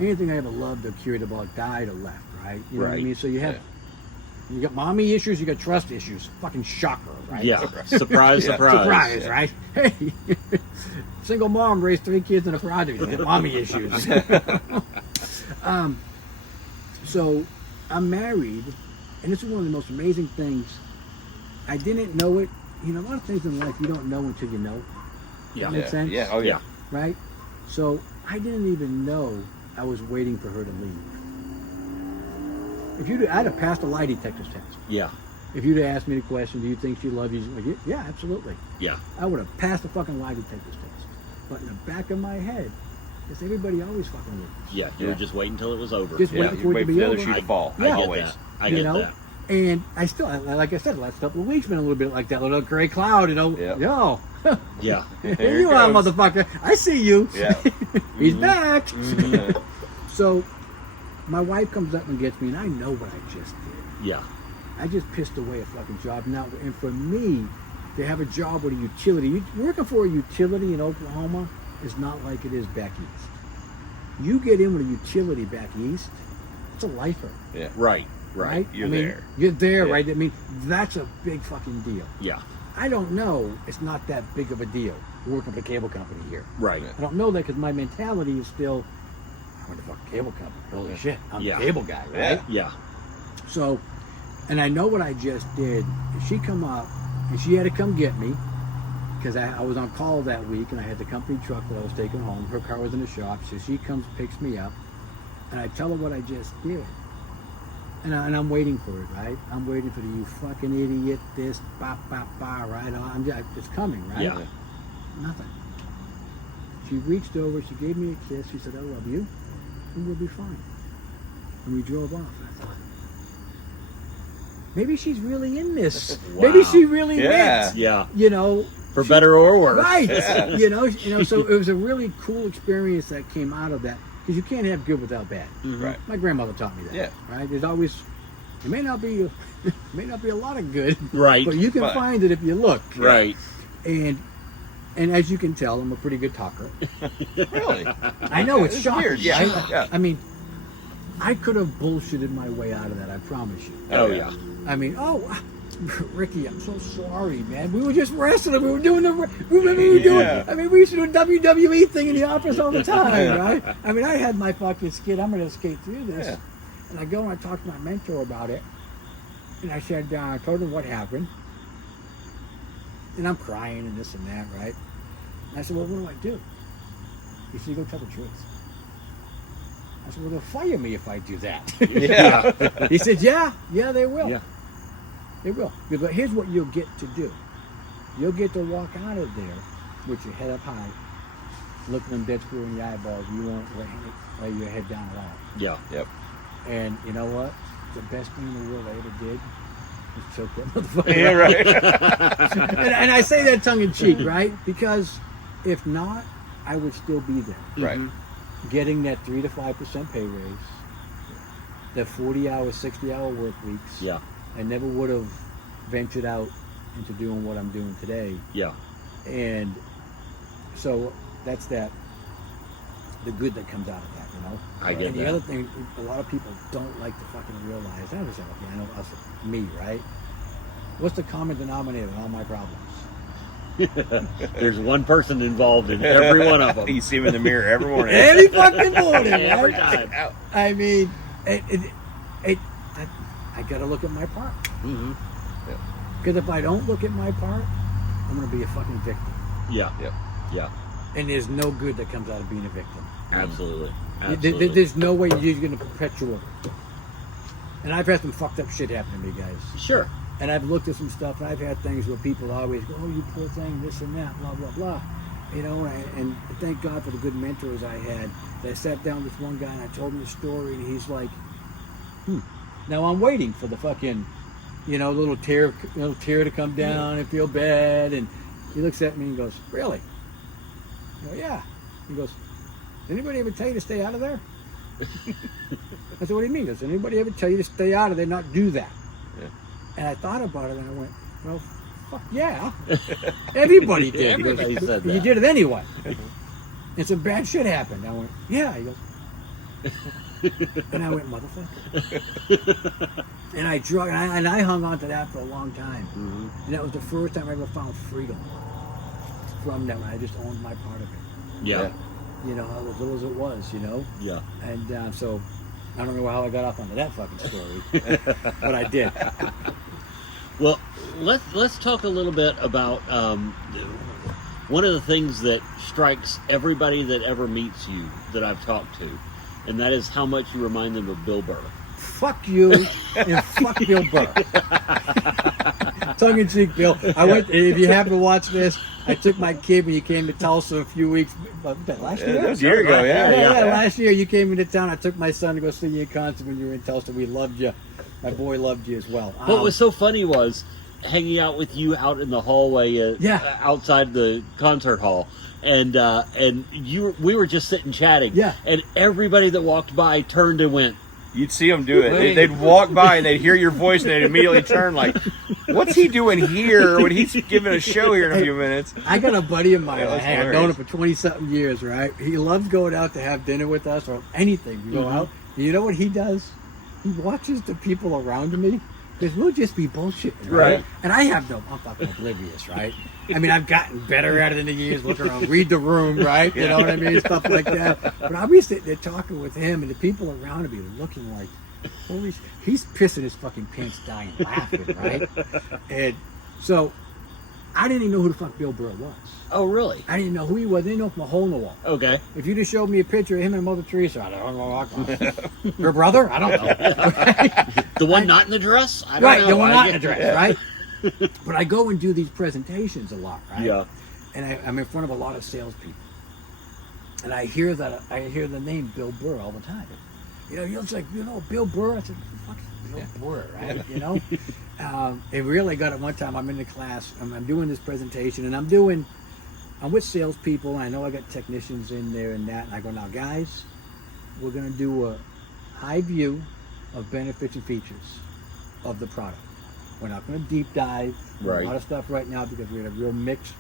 anything I ever loved or cared about died or left, right? You know what I mean? So you have, you got mommy issues, you got trust issues. Fucking shocker, right? Yeah. Surprise, surprise. Surprise, right? Hey, single mom raised 3 kids in a project. You get mommy issues. So I'm married, and this is one of the most amazing things. I didn't know it. You know, a lot of things in life you don't know until you know. Yeah. That makes sense? Yeah. Oh, yeah. Right? So I didn't even know I was waiting for her to leave. I'd have passed a lie detector's test. Yeah. If you'd have asked me the question, do you think she loves you? Like, yeah, absolutely. Yeah. I would have passed the fucking lie detector's test. But in the back of my head, because everybody always fucking leaves. Yeah. You were just waiting till it was over. Just Yeah, waiting you for it wait to for be the over. other shoe to fall. Yeah. Always. I get that. And I still, like I said, the last couple of weeks been a little bit like that little gray cloud, you know. Yeah. Yo, Yeah. here you are, goes. motherfucker. I see you. Yeah. He's back. Mhm. So my wife comes up and gets me, and I know what I just did. Yeah. I just pissed away a fucking job. Now, and for me, to have a job with a utility, working for a utility in Oklahoma is not like it is back east. You get in with a utility back east, it's a lifer. Yeah. Right. Right? You're I mean, there. You're there, Yeah. right? I mean, that's a big fucking deal. Yeah. I don't know. It's not that big of a deal working for the cable company here. Right. I don't know that because my mentality is still, I want the fucking cable company. Holy shit, I'm Yeah. the cable guy, right? Yeah. So, and I know what I just did. She come up, and she had to come get me because I was on call that week, and I had the company truck that I was taking home. Her car was in the shop, so she comes, picks me up, and I tell her what I just did. And I'm waiting for it, right? I'm waiting for the you fucking idiot, this, ba, ba, ba, right? It's coming, right? Yeah. Nothing. She reached over, she gave me a kiss, she said, I love you, and we'll be fine. And we drove off. I thought, maybe she's really in this. Wow. Maybe she really Yeah. meant, Yeah. you know. For better or worse. Right. Yeah. You know, so it was a really cool experience that came out of that. Because you can't have good without bad. Mhm. Right. My grandmother taught me that. Yeah. Right? There's always It may not be a lot of good, Right. But you can find it if you look, Right. And as you can tell, I'm a pretty good talker. Really? I know it's shocking. Weird. Yeah. Right? Yeah. I mean, I could have bullshitted my way out of that. I promise you. Oh yeah. I mean, Ricky, I'm so sorry, man. We were just wrestling. We were doing Yeah. I mean, we used to do a WWE thing in the office all the time, right? I mean, I had my fucking skid. I'm going to skate through this. Yeah. And I go and I talk to my mentor about it. And I said, I told him what happened. And I'm crying and this and that, right? And I said, well, what do? He said, you go tell the truth. I said, well, they'll fire me if I do that. Yeah. He said, yeah, they will. Yeah. They will. But here's what you'll get to do. You'll get to walk out of there with your head up high, looking them dead screw in the eyeballs. You won't lay your head down at all. Yeah. Yep. And you know what? The best thing in the world I ever did was choke that motherfucker. Yeah. Right. and I say that tongue in cheek, right? Because if not, I would still be there. Right. Getting that 3 to 5% pay raise, the 40-hour, 60-hour work weeks. Yeah. I never would have ventured out into doing what I'm doing today. Yeah. And so that's the good that comes out of that, you know? I get and that. the other thing, a lot of people don't like to fucking realize, I know us, me, right? What's the common denominator in all my problems? There's one person involved in every one of them. You see him in the mirror every morning. Every fucking morning, right? Every time. I mean, I gotta look at my part. Mm-hmm. Because if I don't look at my part, I'm gonna be a fucking victim. Yeah. Yep. Yeah. And there's no good that comes out of being a victim. Absolutely. There's no way you're gonna perpetuate it. And I've had some fucked up shit happen to me, guys. Sure. And I've looked at some stuff, and I've had things where people always go, oh, you poor thing, this and that, blah, blah, blah. You know, and thank God for the good mentors I had. I sat down with this one guy, and I told him the story, and he's like, Now I'm waiting for the fucking, little tear to come down and feel bad. And he looks at me and goes, really? I go, yeah. He goes, did anybody ever tell you to stay out of there? I said, what do you mean? Does anybody ever tell you to stay out of there, not do that? Yeah. And I thought about it, and I went, well, fuck yeah. Everybody did. Everybody He goes, said that. You did it anyway. And some bad shit happened. I went, yeah. He goes, and I went, motherfucker. And I hung on to that for a long time. Mm-hmm. And that was the first time I ever found freedom from them. I just owned my part of it. Yeah. As little as it was, Yeah. And so I don't know how I got off onto that fucking story, but I did. Well, let's talk a little bit about one of the things that strikes everybody that ever meets you that I've talked to, and that is how much you remind them of Bill Burr. Fuck you and fuck Bill Burr. Tongue in cheek, Bill. I went. If you happen to watch this, I took my kid when you came to Tulsa a few weeks. Last year? That was a year ago. Yeah. Last year you came into town. I took my son to go see you in concert when you were in Tulsa. We loved you. My boy loved you as well. What was so funny was hanging out with you out in the hallway, outside the concert hall, and we were just sitting chatting. Yeah. And everybody that walked by turned and went. You'd see them do it. They'd walk by and they'd hear your voice and they'd immediately turn like, what's he doing here when he's giving a show here in a few minutes? I got a buddy of mine. Yeah, I've known him for 20-something years, right? He loves going out to have dinner with us or anything. We go out. And you know what he does? He watches the people around me because we'll just be bullshitting, right? And I'm fucking oblivious, right? I mean, I've gotten better at it in the years. Look around, read the room, right? You know what I mean? Stuff like that. But I'll be sitting there talking with him, and the people around me are looking like, holy shit. He's pissing his fucking pants dying laughing, right? And so I didn't even know who the fuck Bill Burr was. Oh, really? I didn't know who he was. I didn't know from a hole in the wall. Okay. If you just showed me a picture of him and Mother Teresa, I don't know. Her brother? I don't know. The one not in the dress? I don't know. The one not in the dress, right? But I go and do these presentations a lot, right? Yeah. And I'm in front of a lot of salespeople. And I hear the name Bill Burr all the time. He looks like, Bill Burr. I said, fuck Bill Burr, right? It really got it one time. I'm in the class, I'm doing this presentation, and I'm with salespeople, and I know I got technicians in there and that, and I go, now guys, we're going to do a high view of benefits and features. of the product. We're not going to deep dive Right. a lot of stuff right now because we have a real mixed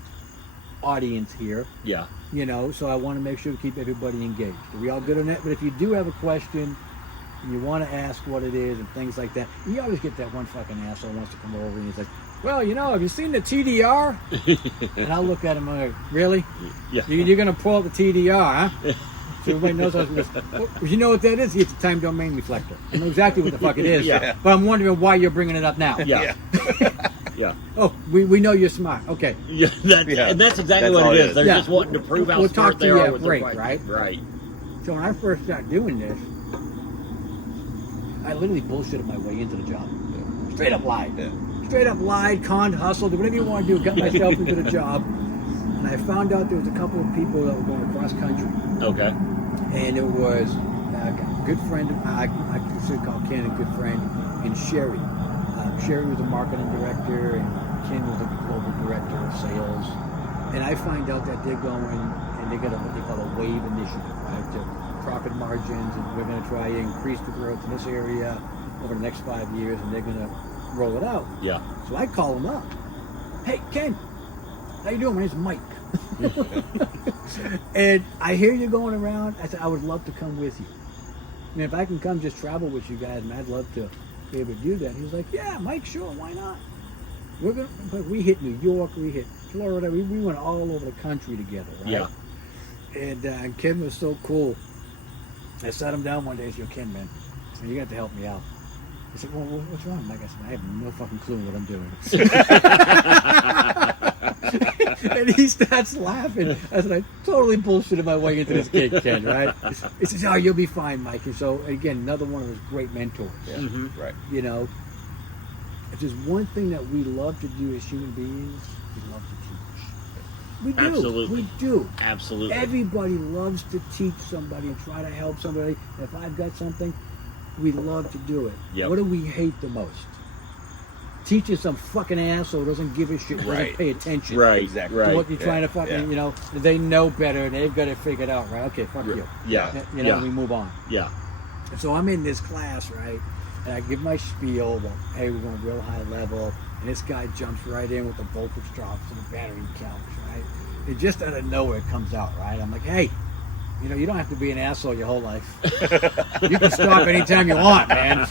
audience here. Yeah. You know, so I want to make sure to keep everybody engaged. Are we all good on that? But if you do have a question and you want to ask what it is and things like that, you always get that one fucking asshole who wants to come over and he's like, well, you know, have you seen the TDR? And I'll look at him and I'm like, really? Yeah. You're going to pull up the TDR, huh? So everybody knows you know what that is? It's a time domain reflector. I know exactly what the fuck it is. Yeah. But I'm wondering why you're bringing it up now. Yeah. Yeah. Oh, we know you're smart. Okay. Yeah, and that's exactly That's what all it it is. is. They're Yeah. just wanting to prove how We'll smart talk they to you are at with break, their right? Right. So when I first started doing this, I literally bullshitted my way into the job. Straight up lied. Yeah. Straight up lied, conned, hustled, whatever you want to do, got myself into the job. And I found out there was a couple of people that were going across country. Okay. And it was a good friend, I consider call Ken a good friend, and Sherry. Sherry was a marketing director, and Ken was a global director of sales. And I find out that they're going, and they got what they call a wave initiative, right? To profit margins, and we're going to try to increase the growth in this area over the next 5 years, and they're going to roll it out. Yeah. So I call him up. Hey, Ken, how you doing? My name's Mike. And I hear you going around. I said, I would love to come with you. I mean, if I can come just travel with you guys, and I'd love to be able to do that. He was like, yeah, Mike, sure, why not? We hit New York, we hit Florida, we went all over the country together, right? Yeah. And Ken was so cool. I sat him down one day and said, Ken, man, you got to help me out. He said, well, what's wrong, Mike? I said, I have no fucking clue what I'm doing. And he starts laughing. I said, I totally bullshitted my way into this gig, Ken, right? He says, oh, you'll be fine, Mike. And so, again, another one of his great mentors. Yeah. Mm-hmm. Right. You know, if there's one thing that we love to do as human beings, we love to teach. We do. Absolutely. We do. Absolutely. Everybody loves to teach somebody and try to help somebody. If I've got something, we love to do it. Yep. What do we hate the most? Teaching some fucking asshole who doesn't give a shit, doesn't Right. pay attention Right. Exactly. to Right. what you're trying to fucking, you know, they know better and they've got it figured out, right? Okay, fuck you. Yeah. You know, Yeah. we move on. Yeah. And so I'm in this class, right? And I give my spiel that, hey, we're going real high level. And this guy jumps right in with the voltage drops and the battery counts, right? It just out of nowhere comes out, right? I'm like, hey, you know, you don't have to be an asshole your whole life. You can stop anytime you want, man.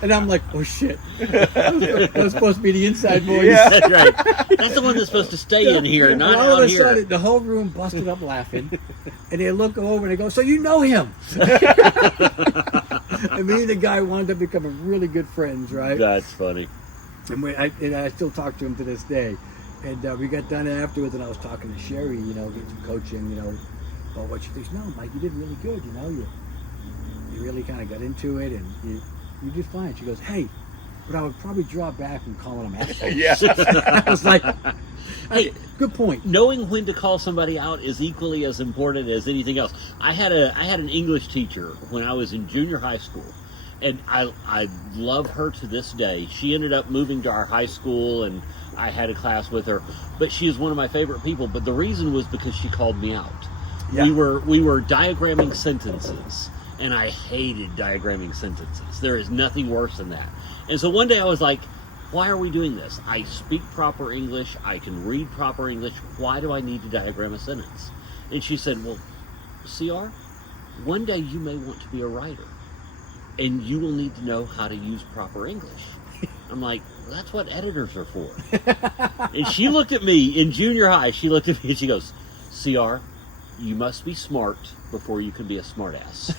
And I'm like, oh shit. That was supposed to be the inside voice. Yeah. That's right. That's the one that's supposed to stay in here, And not all of out a here. sudden, the whole room busted up laughing. And they look over and they go, so you know him. And me and the guy wound up becoming really good friends, right? That's funny. And I still talk to him to this day. And we got done afterwards, and I was talking to Sherry, you know, getting some coaching, you know, about what she thinks. No, Mike, you did really good, you know. You really kind of got into it, and you did fine. She goes, hey, but I would probably draw back from calling them assholes. Yeah. I was like, Hey, good point. knowing when to call somebody out is equally as important as anything else. I had an English teacher when I was in junior high school, and I love her to this day. She ended up moving to our high school, and I had a class with her, but she is one of my favorite people. But the reason was because she called me out. Yeah. We were diagramming sentences, and I hated diagramming sentences. There is nothing worse than that. And so one day I was like, why are we doing this? I speak proper English. I can read proper English. Why do I need to diagram a sentence? And she said, well, CR, one day you may want to be a writer, and you will need to know how to use proper English. I'm like, well, that's what editors are for. And she looked at me in junior high. She looked at me and she goes, CR, you must be smart before you can be a smartass.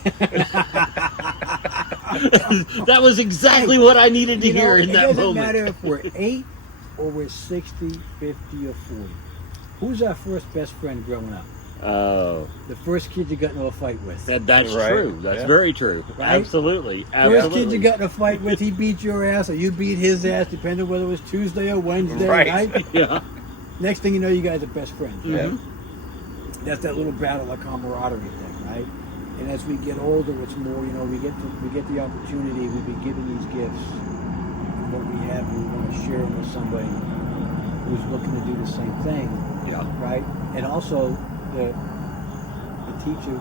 That was exactly what I needed to You know, hear in it that doesn't moment. matter if we're 8 or we're 60, 50, or 40. Who's our first best friend growing up? Oh, The first kid you got into a fight with. that's Right. true. That's Yeah. very true. Right? Absolutely. First Absolutely. kid you got in a fight with, he beat your ass or you beat his ass, depending on whether it was Tuesday or Wednesday, Right. right? Yeah. Next thing you know, you guys are best friends. Right? Yeah. That's that little battle of camaraderie thing, right? And as we get older, it's more, you know, we get the opportunity, we've been given these gifts, and what we have, we want to share them with somebody who's looking to do the same thing, Yeah. right? And also, the teacher,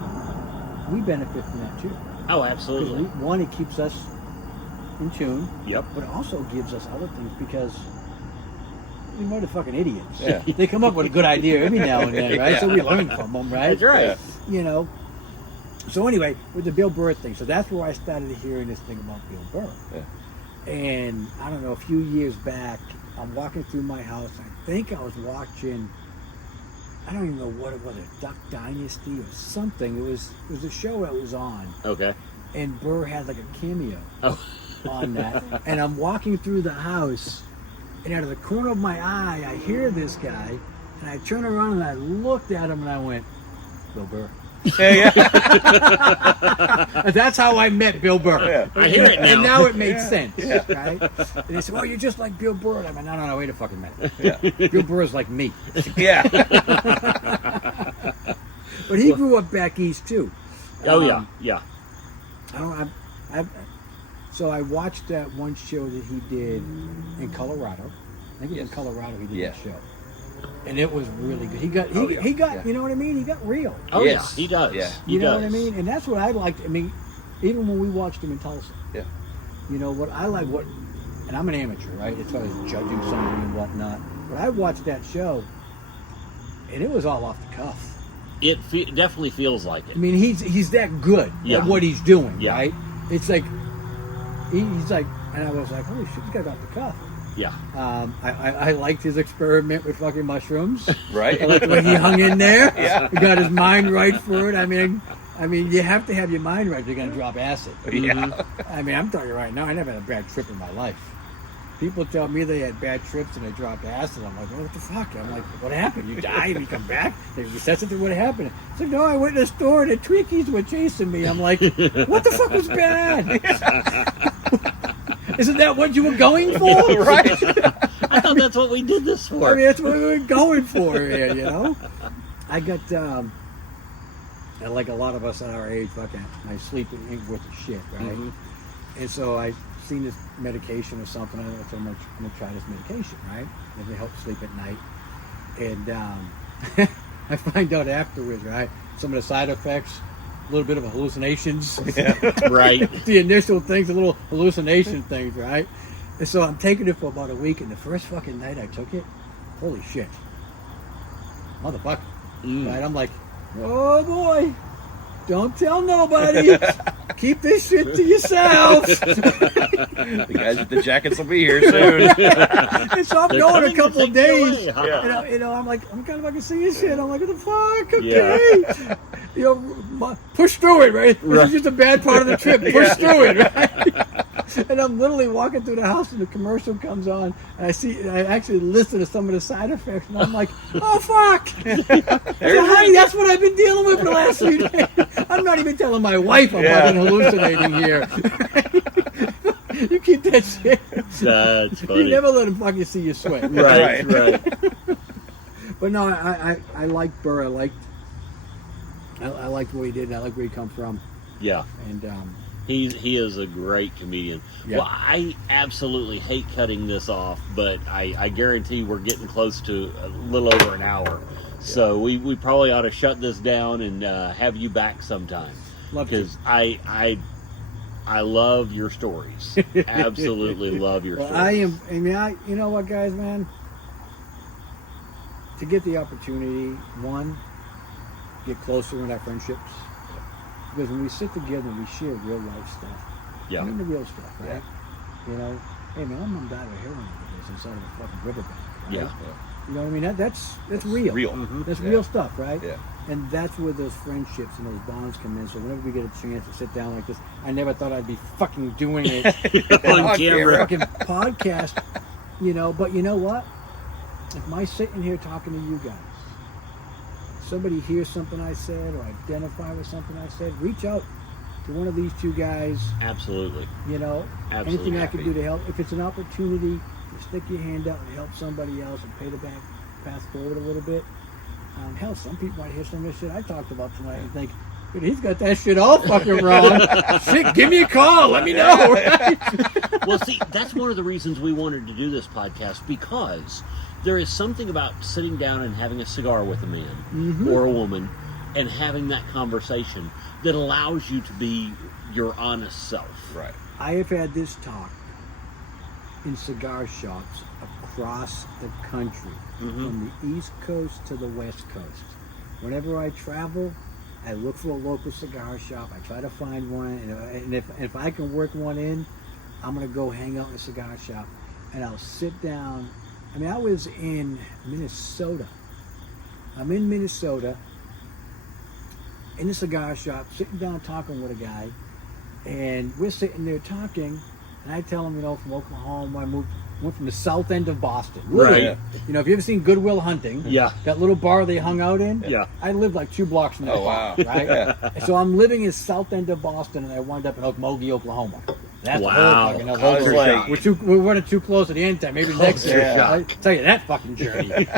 we benefit from that too. Oh, Because absolutely. one, it keeps us in tune. Yep. But it also gives us other things because we're motherfucking idiots. Yeah. They come up with a good idea every now and then, right? Yeah. So we learn from them, right? That's right. Yeah. You know. So anyway, with the Bill Burr thing, so that's where I started hearing this thing about Bill Burr. Yeah. And I don't know, a few years back, I'm walking through my house. I think I was watching, I don't even know what it was, a Duck Dynasty or something. It was a show that was on. Okay. And Burr had like a cameo Oh. on that. And I'm walking through the house, and out of the corner of my eye, I hear this guy, and I turn around and I looked at him and I went, Bill Burr. Yeah. That's how I met Bill Burr. Yeah. I hear it now. And now it made sense, Yeah. right? And they said, "Oh, you're just like Bill Burr." And I went, "No, wait a fucking minute. Yeah. Bill Burr is like me." Yeah. But he grew up back east too. Oh yeah, yeah. So I watched that one show that he did in Colorado. I think it was in Colorado he did Yeah. that show. And it was really good. He got, Oh, yeah. he got, Yeah. you know what I mean? He got real. Oh Yes. yeah, he does. Yeah. He You know does. what I mean? And that's what I liked. I mean, even when we watched him in Tulsa. Yeah. You know, what I like, and I'm an amateur, right? As far as judging somebody and whatnot. But I watched that show, and it was all off the cuff. It definitely feels like I it. mean, he's that good Yeah. at what he's doing, Yeah. right? It's like, he's like, and I was like, holy shit, this guy's off the cuff. Yeah. I liked his experiment with fucking mushrooms. Right. I liked the way he hung in there. Yeah. He got his mind right for it. I mean, you have to have your mind right if you're going to drop acid. Yeah. I mean, I'm telling you right now, I never had a bad trip in my life. People tell me they had bad trips and they dropped acid. I'm like, what the fuck? I'm like, what happened? You died and you come back? They resuscitate what happened. It's like, no, I went to the store and the Twinkies were chasing me. I'm like, what the fuck was bad? Isn't that what you were going for? Right. I thought that's what we did this for. I mean, that's what we were going for here, you know? I got, and like a lot of us at our age, fucking, my sleep ain't worth a shit, right? Mhm. And so I seen this medication or something. I thought, I'm gonna try this medication, right? It helps sleep at night. And I find out afterwards, right? Some of the side effects, a little bit of hallucinations. Yeah. Right. The initial things, the little hallucination things, right? And so I'm taking it for about a week, and the first fucking night I took it, holy shit. Motherfucker. Right? I'm like, oh boy, don't tell nobody. Keep this shit to yourself. The guys with the jackets will be here soon. And so I'm They're going a coming to couple take of you days. away, huh? Yeah. You know, I'm like, I'm kind of fucking seeing shit. I'm like, what the fuck? Okay. You know, push through it, right? This is just a bad part of the trip. Push through it, right? And I'm literally walking through the house and the commercial comes on and I actually listen to some of the side effects and I'm like, oh fuck! So, honey, that's what I've been dealing with for the last few days. I'm not even telling my wife I'm fucking hallucinating here. You keep that shit. That's funny. You never let him fucking see you sweat. Right, Right. right. But no, I liked Burr. I liked what he did and I liked where he come from. Yeah. And He is a great comedian. Yeah. Well, I absolutely hate cutting this off, but I guarantee we're getting close to a little over an hour. So we probably ought to shut this down and have you back sometime. Love to. Because I love your stories. Absolutely love your well, stories. you know what, guys, man? To get the opportunity, one, get closer in our friendships. Because when we sit together and we share real life stuff, Yeah. I mean the real stuff, right? You know, hey man, my mom died of a heroin overdose inside of a fucking riverbank. Right? Yeah. You know what I mean? That's real. Real. That's Yeah. real stuff, right? Yeah. And that's where those friendships and those bonds come in. So whenever we get a chance to sit down like this, I never thought I'd be fucking doing it On camera. fucking podcast, you know. But you know what? If my sitting here talking to you guys, somebody hears something I said or identify with something I said, reach out to one of these two guys. Absolutely. You know, Absolutely. anything I can do to help. If it's an opportunity to stick your hand out and help somebody else and pay the path forward a little bit. Hell, some people might hear some of this shit I talked about tonight and think, dude, he's got that shit all fucking wrong. Shit, give me a call. Let me know. Right? Well, see, that's one of the reasons we wanted to do this podcast, because there is something about sitting down and having a cigar with a man or a woman and having that conversation that allows you to be your honest self. Right. I have had this talk in cigar shops across the country, from the East Coast to the West Coast. Whenever I travel, I look for a local cigar shop. I try to find one, and if I can work one in, I'm going to go hang out in a cigar shop, and I'll sit down. I mean, I was in Minnesota. I'm in Minnesota, in a cigar shop, sitting down talking with a guy, and we're sitting there talking, and I tell him, you know, from Oklahoma, went from the south end of Boston. Right. Yeah. You know, if you ever seen Good Will Hunting, Yeah. that little bar they hung out in, Yeah. I lived like 2 blocks from that Oh, wow. bar, right? Yeah. So I'm living in south end of Boston, and I wound up in Okmulgee, Oklahoma. That's Wow. the whole fucking I was like- we're running too close to the end time. Maybe next year. yeah. I tell you that fucking journey.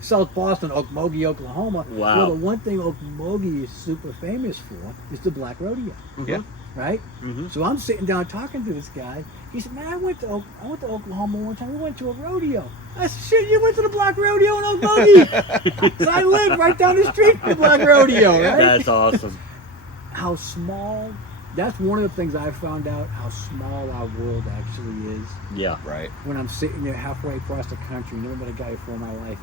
South Boston, Okmulgee, Oklahoma. Wow. Well, the one thing Okmulgee is super famous for is the Black Rodeo. Yeah. Right? Mhm. So I'm sitting down talking to this guy. He said, "Man, I went to Oklahoma one time. We went to a rodeo." I said, "Shit, you went to the Black Rodeo in Okmulgee?" So I live right down the street from the Black Rodeo, right? That's awesome. How small. That's one of the things I found out, how small our world actually is. Yeah. Right. When I'm sitting there halfway across the country, never met a guy before in my life,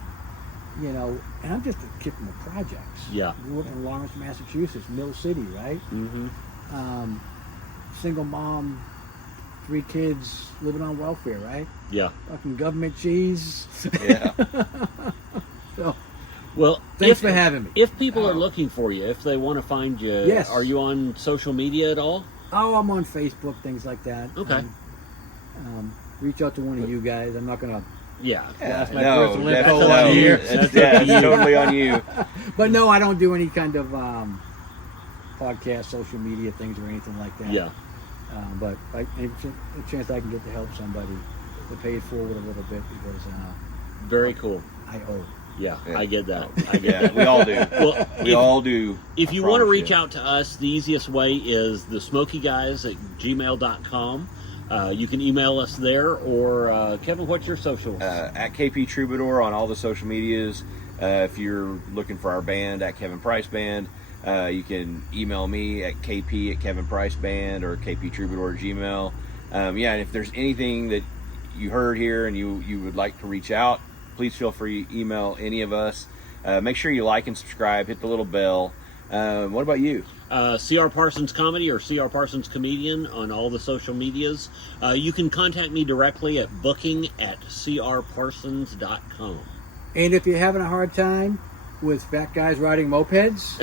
you know, and I'm just a kid from the projects. Yeah. Grew up in Lawrence, Massachusetts, Mill City, right? Mm-hmm. Single mom, 3 kids, living on welfare, right? Yeah. Fucking government cheese. Yeah. So, Well, thanks for having me. If people are looking for you, if they want to find you, Yes. are you on social media at all? Oh, I'm on Facebook, things like that. Okay. Reach out to one of you guys. I'm not going to, Yeah. That's my no, personal that's, info no, on here. that's totally on you. but no, I don't do any kind of podcast, social media things or anything like that. Yeah. But any chance I can get to help somebody to pay it forward a little bit because Very cool. I owe. Yeah, Yeah. I get that. I get Yeah, that. we all do. Well, We all do. if I you want to promise reach you. out to us, the easiest way is the Smokey Guys at gmail.com. You can email us there, or Kevin, what's your socials? At KP Troubadour on all the social medias. If you're looking for our band, at Kevin Price Band, you can email me at KP at Kevin Price Band or KP Troubadour at Gmail. And if there's anything that you heard here and you would like to reach out, please feel free to email any of us. Make sure you like and subscribe, hit the little bell. What about you? CR Parsons Comedy or CR Parsons Comedian on all the social medias. You can contact me directly at booking@crparsons.com. And if you're having a hard time with fat guys riding mopeds,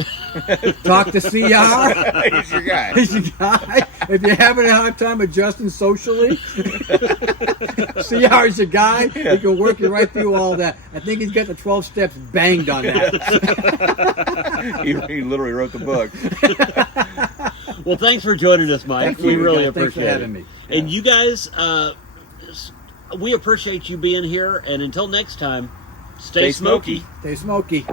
talk to CR. He's your guy. He's your guy. If you're having a hard time adjusting socially, CR is your guy. He can work you right through all that. I think he's got the 12 steps banged on that. He literally wrote the book. Well, thanks for joining us, Mike. Thanks We for- really thanks for appreciate having it. me. And you guys, we appreciate you being here. And until next time, stay Stay smoky. Stay smoky.